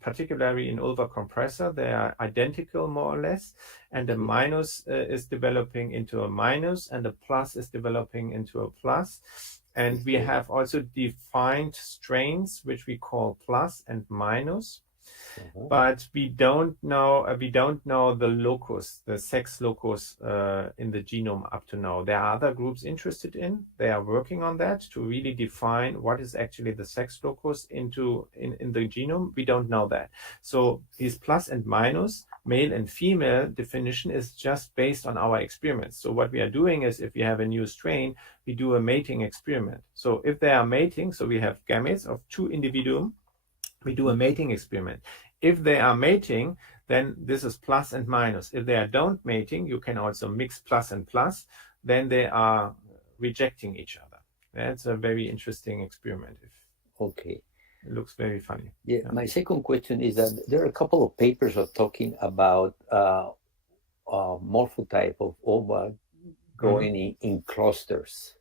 particularly in Ulva compressor, they are identical more or less, and the minus is developing into a minus, and the plus is developing into a plus. And we have also defined strains which we call plus and minus. But we don't know the locus, the sex locus in the genome up to now. There are other groups interested in. They are working on that to really define what is actually the sex locus in the genome. We don't know that. So these plus and minus, male and female definition is just based on our experiments. So what we are doing is, if we have a new strain, we do a mating experiment. So if they are mating, so we have gametes of two individuum, we do a mating experiment. If they are mating, then this is plus and minus. If they are don't mating, you can also mix plus and plus. Then they are rejecting each other. That's a very interesting experiment. Okay. It looks very funny. Yeah. My second question is that there are a couple of papers of talking about morphotype of ova growing in clusters.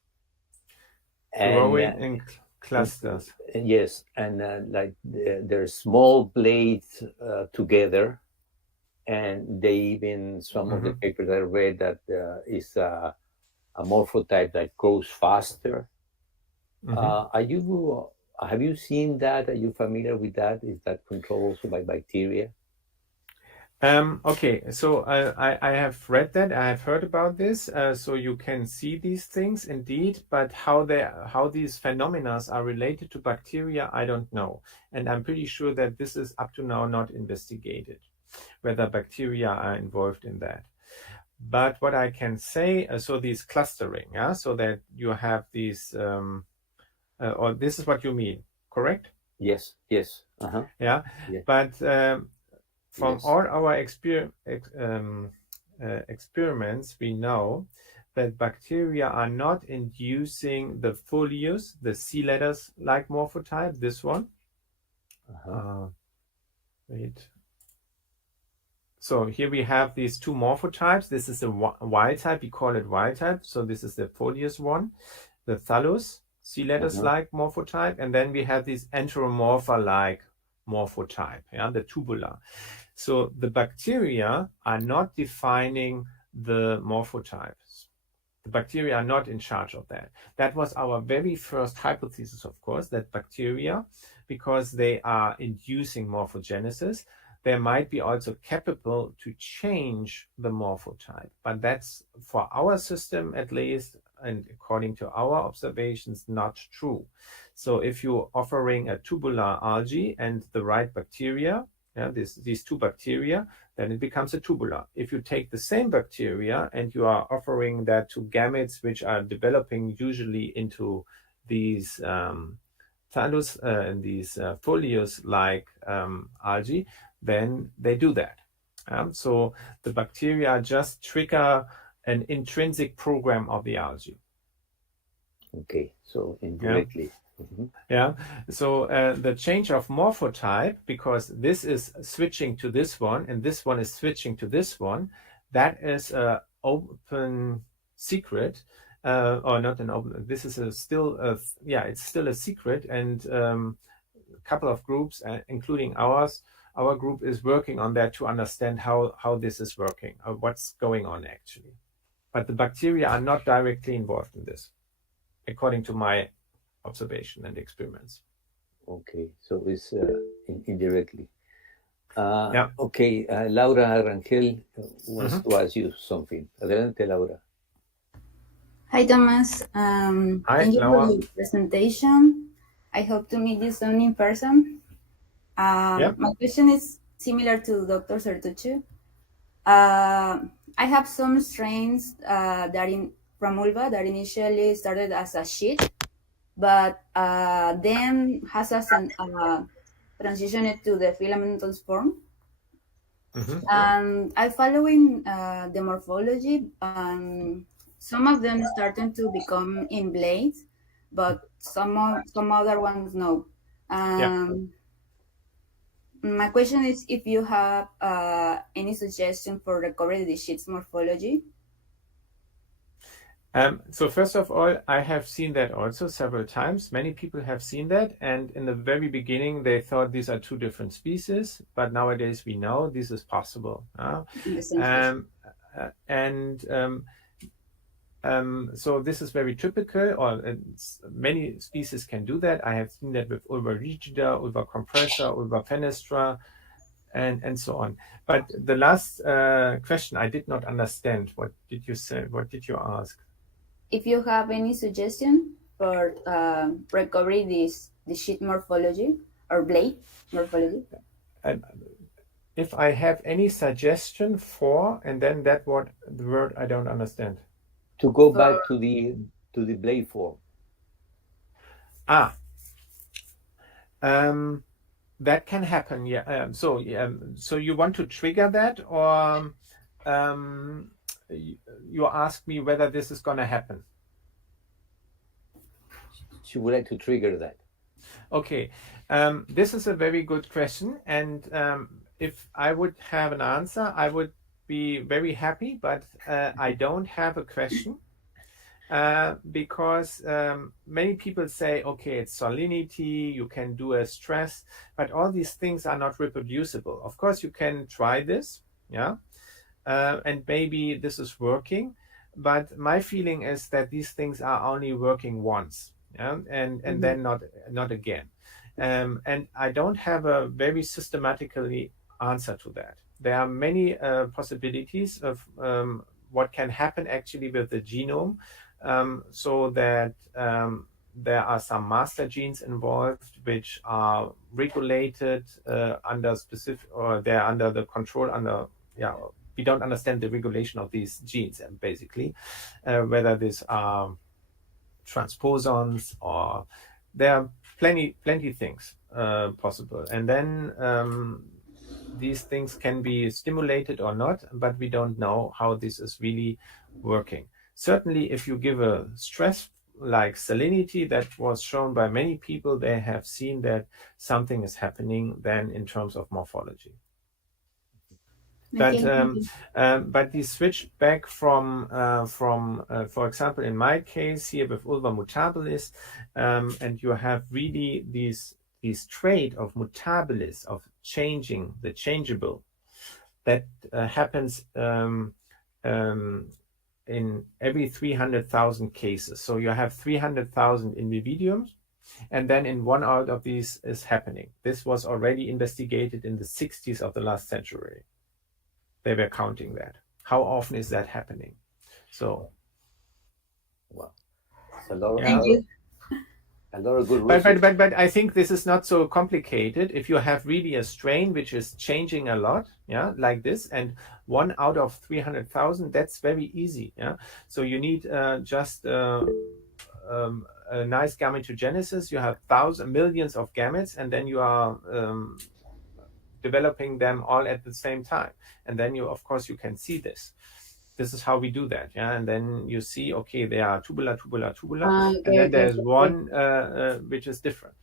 Growing in clusters. Yes, and like they're small blades together, and they even, some of the papers I read that is a morphotype that grows faster. Have you seen that? Are you familiar with that? Is that controlled also by bacteria? Okay, so I have read that. I have heard about this. So you can see these things indeed, but how these phenomena are related to bacteria, I don't know. And I'm pretty sure that this is up to now not investigated, whether bacteria are involved in that. But what I can say, so these clustering, so that you have these, or this is what you mean, correct? Yes. Yeah, but from all our experiments, we know that bacteria are not inducing the folius, the C letters like morphotype, this one. Wait. So here we have these two morphotypes. This is a wild type, we call it wild type. So this is the folius one, the thallus, C letters like morphotype. And then we have this enteromorpha like morphotype, the tubular. So the bacteria are not defining the morphotypes. The bacteria are not in charge of that. That was our very first hypothesis, of course, that bacteria, because they are inducing morphogenesis, they might be also capable to change the morphotype. But that's, for our system at least, and according to our observations, not true. So if you're offering a tubular algae and the right bacteria, these two bacteria, then it becomes a tubular. If you take the same bacteria and you are offering that to gametes which are developing usually into these thallus and these folius like algae, then they do that. So the bacteria just trigger an intrinsic program of the algae. Okay, so indirectly. So the change of morphotype, because this is switching to this one and this one is switching to this one, that is an open secret, or not an open, this is it's still a secret, and a couple of groups, including ours, our group is working on that to understand how this is working, what's going on actually. But the bacteria are not directly involved in this, according to my observation and experiments. Okay, so it's indirectly. Okay, Laura Rangel wants to ask you something. Adelante, Laura. Hi, Thomas. Hi, thank you Laura. for your presentation. I hope to meet you soon in person. My question is similar to Dr. Sertucci. I have some strains from Ulva that initially started as a sheet, but then has transitioned to the filamentous form. And I following the morphology. Some of them starting to become in blades, but some other ones no. My question is if you have any suggestion for recovering the sheet's morphology. So first of all, I have seen that also several times. Many people have seen that, and in the very beginning they thought these are two different species, but nowadays we know this is possible. So this is very typical, or many species can do that. I have seen that with Ulva rigida, Ulva compressa, Ulva fenestra, and so on. But the last question I did not understand. What did you say? What did you ask? If you have any suggestion for recovery the sheet morphology or blade morphology. If I have any suggestion for, and then that what the word I don't understand. To go back to the blade form. That can happen. Yeah. So you want to trigger that, or you ask me whether this is going to happen? She would like to trigger that. Okay. This is a very good question, and if I would have an answer, I would be very happy, but I don't have a question because many people say, okay, it's salinity, you can do a stress, but all these things are not reproducible. Of course, you can try this, and maybe this is working, but my feeling is that these things are only working once, and then not again. And I don't have a very systematically answer to that. There are many possibilities of what can happen actually with the genome, so that there are some master genes involved which are regulated under specific, or they're under the control we don't understand the regulation of these genes, and basically whether these are transposons, or there are plenty things possible, and then these things can be stimulated or not, but we don't know how this is really working. certainly if you give a stress like salinity that was shown by many people, they have seen that something is happening then in terms of morphology. But but we switch back from for example, in my case here with Ulva mutabilis, and you have really these trait of mutabilis, of changing, the changeable, that happens in every 300,000 cases. So you have 300,000 individuums, and then in one out of these is happening. This was already investigated in the 60s of the last century. They were counting that. How often is that happening? So, wow, a lot, yeah. a lot of good research. But I think this is not so complicated. If you have really a strain which is changing a lot, yeah, like this, and 1 out of 300,000, that's very easy. Yeah, so you need just a nice gametogenesis. You have millions of gametes, and then you are developing them all at the same time, and then you, of course, you can see this. This is how we do that, yeah. And then you see, okay, they are tubular, and then there's one which is different.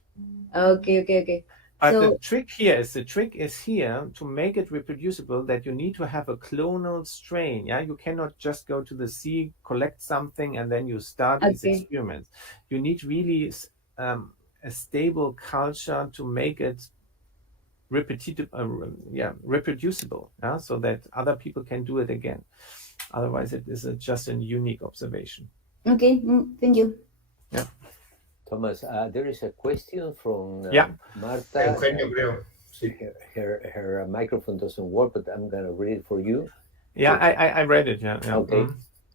Okay. But the trick is here to make it reproducible, that you need to have a clonal strain. Yeah, you cannot just go to the sea, collect something, and then you start these experiments. You need really a stable culture to make it reproducible, yeah, so that other people can do it again. Otherwise, it is just a unique observation. Okay, thank you. Yeah. Thomas, there is a question from Marta. Eugenio, creo. Sí. Her microphone doesn't work, but I'm going to read it for you. Yeah, I read it. Yeah. Okay,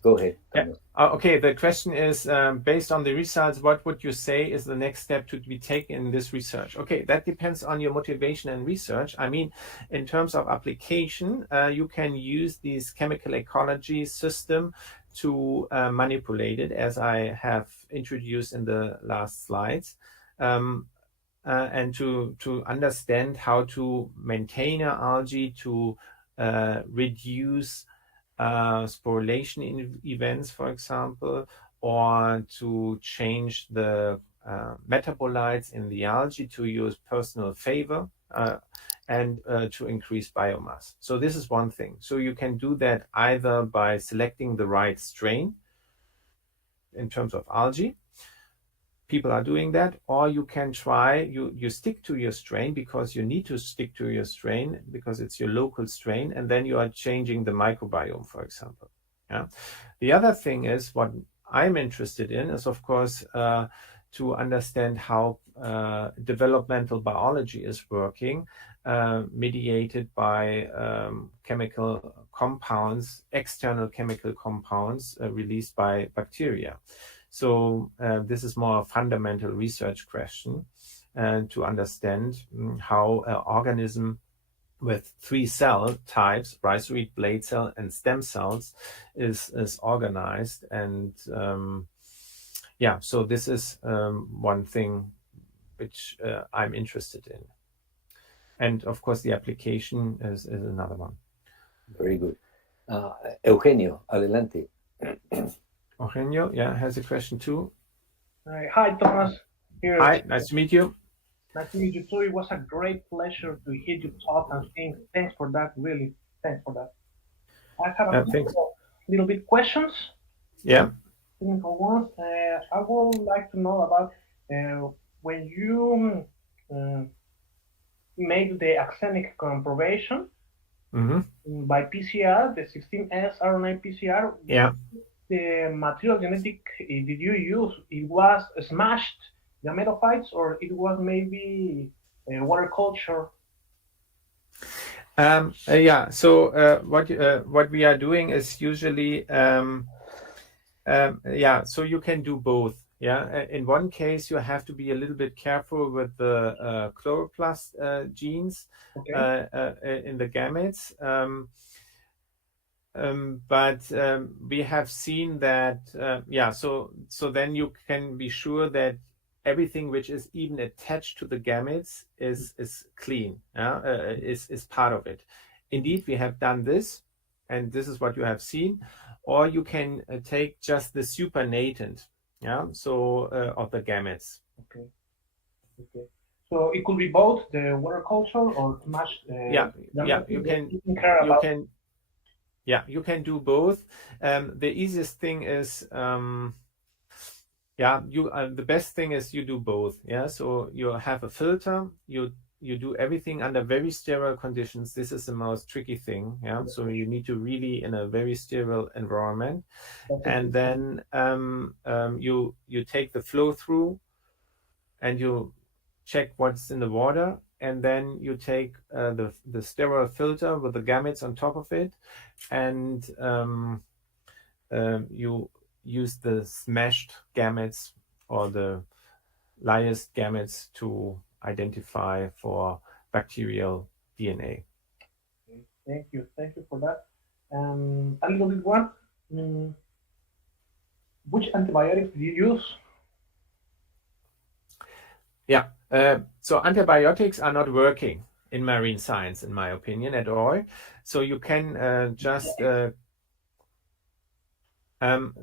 go ahead. Yeah. Okay, the question is, based on the results, what would you say is the next step to be taken in this research? Okay, that depends on your motivation and research. I mean, in terms of application, you can use this chemical ecology system to manipulate it, as I have introduced in the last slides, and to understand how to maintain an algae, to reduce sporulation events, for example, or to change the metabolites in the algae to your personal favor, and to increase biomass. So this is one thing. So you can do that either by selecting the right strain in terms of algae. People are doing that, or you can try, you stick to your strain because you need to stick to your strain because it's your local strain, and then you are changing the microbiome, for example. Yeah. The other thing is, what I'm interested in is, of course, to understand how developmental biology is working, mediated by chemical compounds, external chemical compounds released by bacteria. So this is more a fundamental research question, to understand how an organism with 3 cell types, rhizoid, blade cell, and stem cells, is organized. And so this is one thing which I'm interested in. And of course, the application is another one. Very good. Eugenio, adelante. Eugenio, has a question too. Hi, Thomas. Here. Hi, nice to meet you. Nice to meet you too. It was a great pleasure to hear you talk, and thanks for that. Really, thanks for that. I have a little bit questions. Yeah. Technical ones. I would like to know about when you made the arsenic comparison by PCR, the 16S RNA PCR. Yeah. The material genetic did you use? It was smashed gametophytes, or it was maybe water culture? So what we are doing is usually so you can do both. Yeah. In one case, you have to be a little bit careful with the chloroplast genes in the gametes. But we have seen that, so then you can be sure that everything which is even attached to the gametes is clean, is part of it. Indeed, we have done this, and this is what you have seen, or you can take just the supernatant, of the gametes. Okay. So it could be both the water culture or smashed. You can do both. The easiest thing is, the best thing is you do both. So you have a filter, you do everything under very sterile conditions. This is the most tricky thing. So you need to really in a very sterile environment, and then you take the flow through, and you check what's in the water, and then you take the sterile filter with the gametes on top of it, and you use the smashed gametes or the lyased gametes to identify for bacterial DNA. Thank you for that. A little bit one. Which antibiotics do you use? So antibiotics are not working in marine science, in my opinion, at all. So you can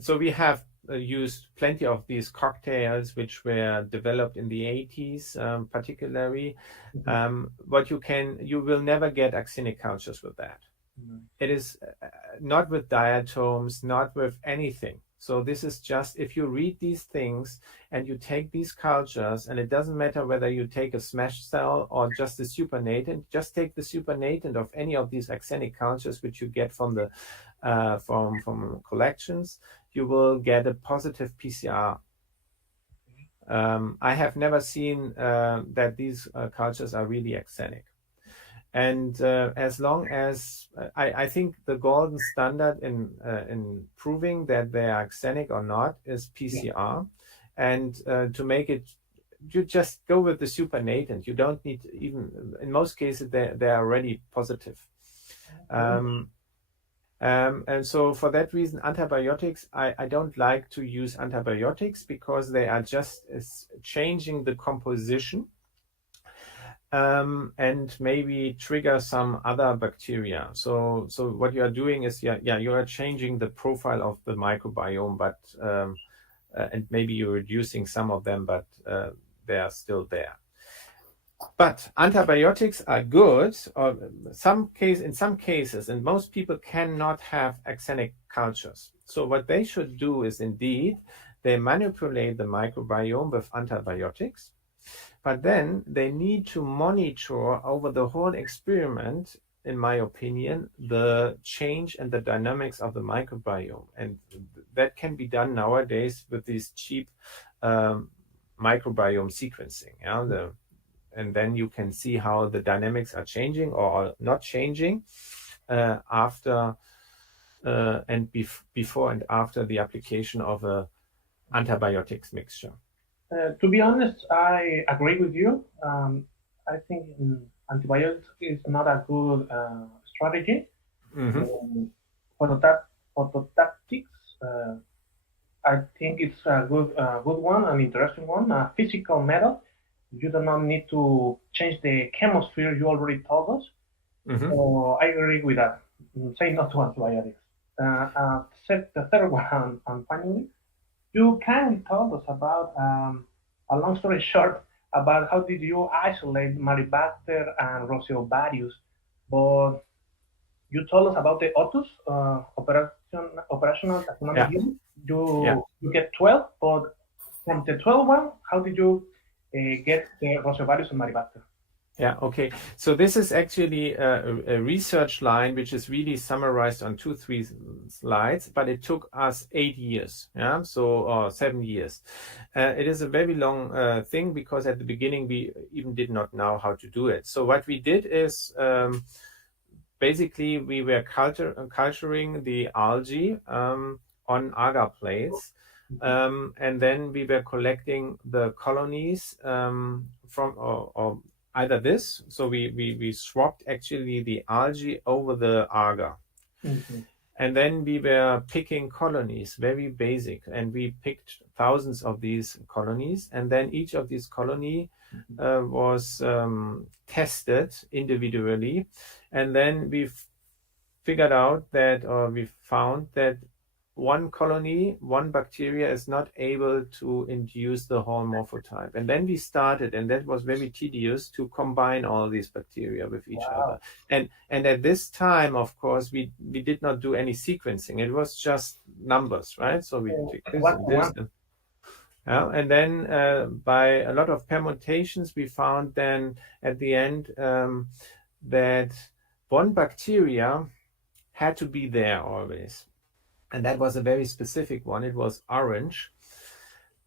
so we have used plenty of these cocktails which were developed in the 80s, particularly. But you will never get actinic cultures with that. It is not with diatoms, not with anything. So this is just, if you read these things and you take these cultures, and it doesn't matter whether you take a smashed cell or just the supernatant, just take the supernatant of any of these actinic cultures which you get from the from collections, you will get a positive PCR. I have never seen that these cultures are really actinic. And as long as I think the golden standard in proving that they are actinic or not is PCR, and to make it, you just go with the supernatant. You don't need even, in most cases they are already positive. And so for that reason, antibiotics, I don't like to use antibiotics because they are just changing the composition. And maybe trigger some other bacteria. So what you are doing is, you are changing the profile of the microbiome, but and maybe you're reducing some of them, but they are still there. But antibiotics are good, or in some cases, and most people cannot have actinic cultures. So what they should do is indeed, they manipulate the microbiome with antibiotics. But then they need to monitor over the whole experiment, in my opinion, the change and the dynamics of the microbiome. And that can be done nowadays with these cheap microbiome sequencing. And then you can see how the dynamics are changing or not changing after and before and after the application of a antibiotics mixture. To be honest, I agree with you. I think antibiotics is not a good strategy. Phototactics, I think it's a good one, an interesting one, a physical method. You do not need to change the chemosphere you already told us. So I agree with that. Say no to antibiotics. The third one, and finally, you kindly told us about, a long story short, about how did you isolate Maribacter and Roseovarius, but you told us about the Otus operational taxonomic unit. You get 12, but from the 12 one, how did you get the Roseovarius and Maribacter? Yeah, okay. So this is actually a research line which is really summarized on 2-3 slides, but it took us 8 years, 7 years. It is a very long thing because at the beginning we even did not know how to do it. So what we did is basically we were culturing the algae on agar plates. And then we were collecting the colonies from or either this, so we swapped actually the algae over the agar. And then we were picking colonies, very basic, and we picked thousands of these colonies, and then each of these colony was tested individually, and then we figured out that, or we found that one colony, one bacteria is not able to induce the whole morphotype. And then we started, and that was very tedious, to combine all these bacteria with each other. And at this time, of course, we did not do any sequencing. It was just numbers, right? So we took this and this. And then by a lot of permutations, we found then at the end that one bacteria had to be there always. And that was a very specific one. It was orange.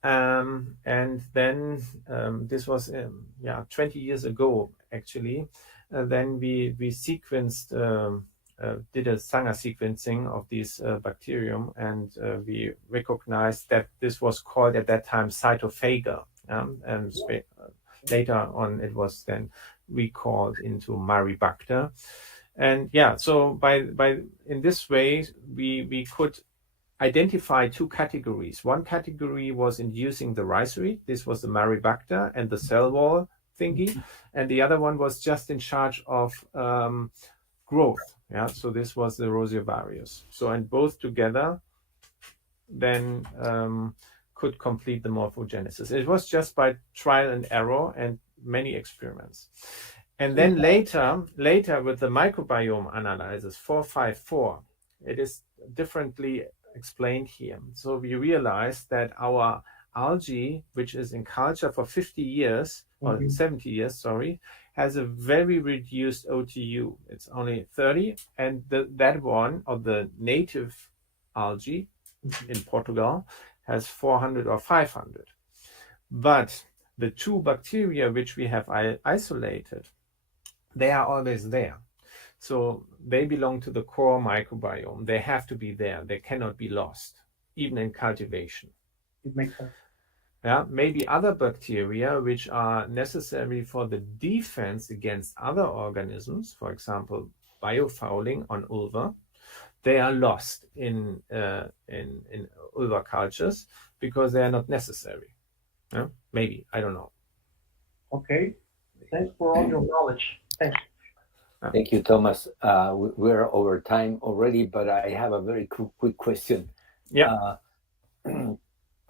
And then this was 20 years ago, actually. Then we sequenced, did a Sanger sequencing of this bacterium, and we recognized that this was called at that time cytophaga. And later on, it was then recalled into Maribacter. And so by in this way, we could identify two categories. One category was inducing the rhizoid. This was the Maribacter and the cell wall thingy. And the other one was just in charge of growth. So this was the Rosiovarius. So, and both together then could complete the morphogenesis. It was just by trial and error and many experiments. And then later with the microbiome analysis 454, it is differently explained here. So we realized that our algae, which is in culture for 50 years, or 70 years, sorry, has a very reduced OTU. It's only 30, and that one of the native algae in Portugal has 400 or 500. But the two bacteria which we have isolated, they are always there. So they belong to the core microbiome. They have to be there. They cannot be lost, even in cultivation. It makes sense. Maybe other bacteria which are necessary for the defense against other organisms, for example, biofouling on Ulva, they are lost in Ulva cultures because they are not necessary. Maybe, I don't know. Okay, thanks for all your knowledge. Thanks. Thank you, Thomas. We're over time already, but I have a very quick question.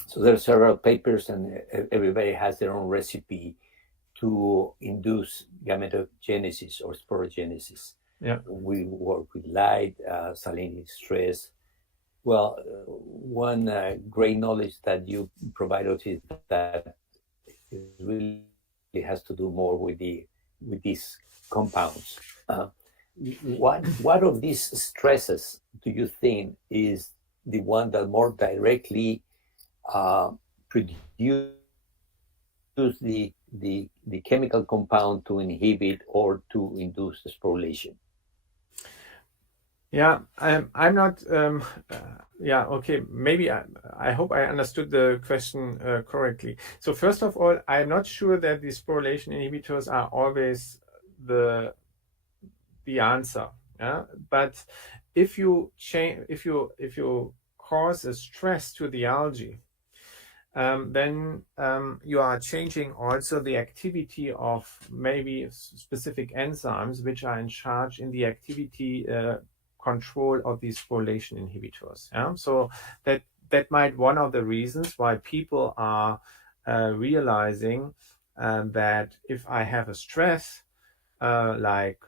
So there are several papers, and everybody has their own recipe to induce gametogenesis or sporogenesis. We work with light, salinity, stress. Well, one great knowledge that you provide us is that it really has to do more with these compounds. What of these stresses do you think is the one that more directly produce the chemical compound to inhibit or to induce sporulation? I'm not. Okay. Maybe I hope I understood the question correctly. So first of all, I'm not sure that the sporulation inhibitors are always the answer. But if you cause a stress to the algae, then you are changing also the activity of maybe specific enzymes which are in charge in the activity control of these sporulation inhibitors. So that might one of the reasons why people are realizing that if I have a stress like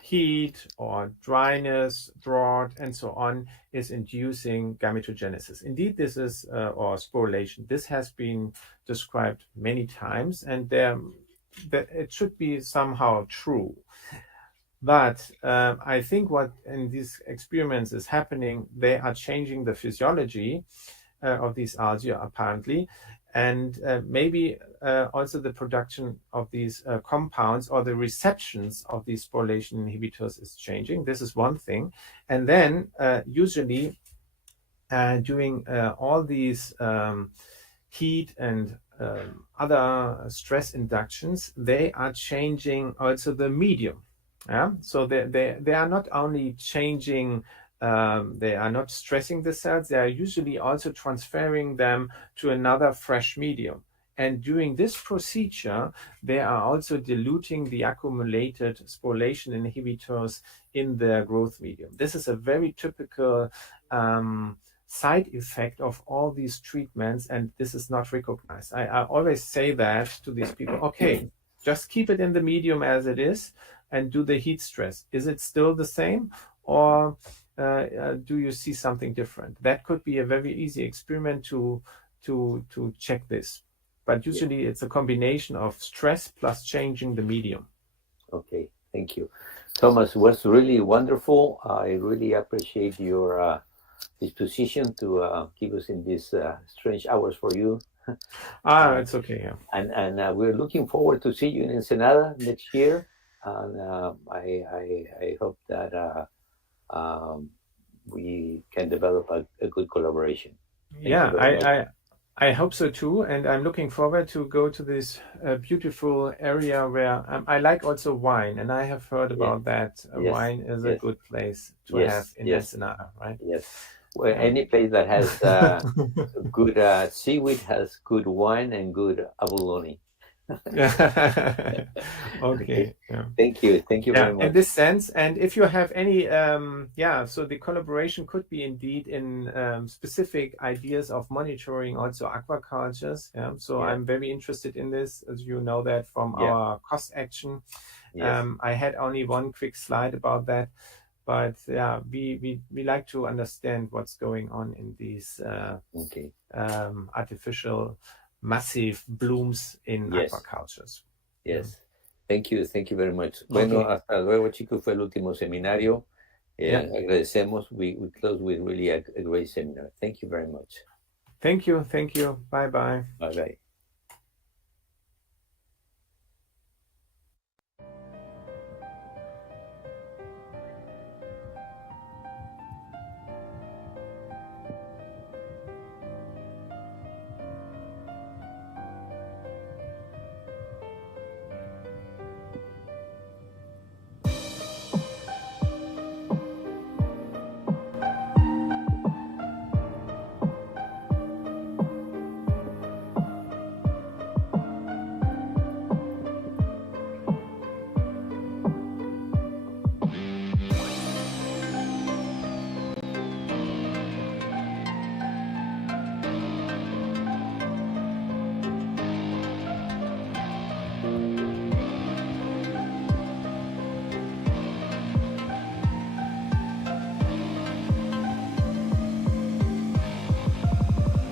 heat or dryness, drought, and so on, is inducing gametogenesis. Indeed, this is, or sporulation, this has been described many times, and it should be somehow true. But I think what in these experiments is happening, they are changing the physiology of these algae, apparently, and maybe also the production of these compounds or the receptions of these sporulation inhibitors is changing. This is one thing. And then usually during all these heat and other stress inductions, they are changing also the medium. So they are not only changing, they are not stressing the cells, they are usually also transferring them to another fresh medium. And during this procedure, they are also diluting the accumulated sporulation inhibitors in their growth medium. This is a very typical side effect of all these treatments, and this is not recognized. I always say that to these people, okay, just keep it in the medium as it is and do the heat stress. Is it still the same, or do you see something different? That could be a very easy experiment to check this. But usually it's a combination of stress plus changing the medium. Okay, thank you. Thomas, was really wonderful. I really appreciate your disposition to keep us in these strange hours for you. It's okay. Yeah. And we're looking forward to see you in Ensenada next year. And I hope that we can develop a good collaboration. I hope so too, and I'm looking forward to go to this beautiful area where I like also wine, and I have heard about that. Wine is a good place to have in Ensenada, right? Yes. Well, any place that has good seaweed has good wine and good abalone. Okay. Yeah. Thank you very much. In this sense, and if you have any, so the collaboration could be indeed in specific ideas of monitoring also aquacultures. Yeah. So I'm very interested in this, as you know that from our cost action. Yes. I had only one quick slide about that, but we like to understand what's going on in these artificial massive blooms in aquacultures. Yes. Thank you very much. Bueno, hasta luego, chicos. Fue el último seminario. Agradecemos. We close with really a great seminar. Thank you very much. Thank you. Bye-bye. Bye-bye.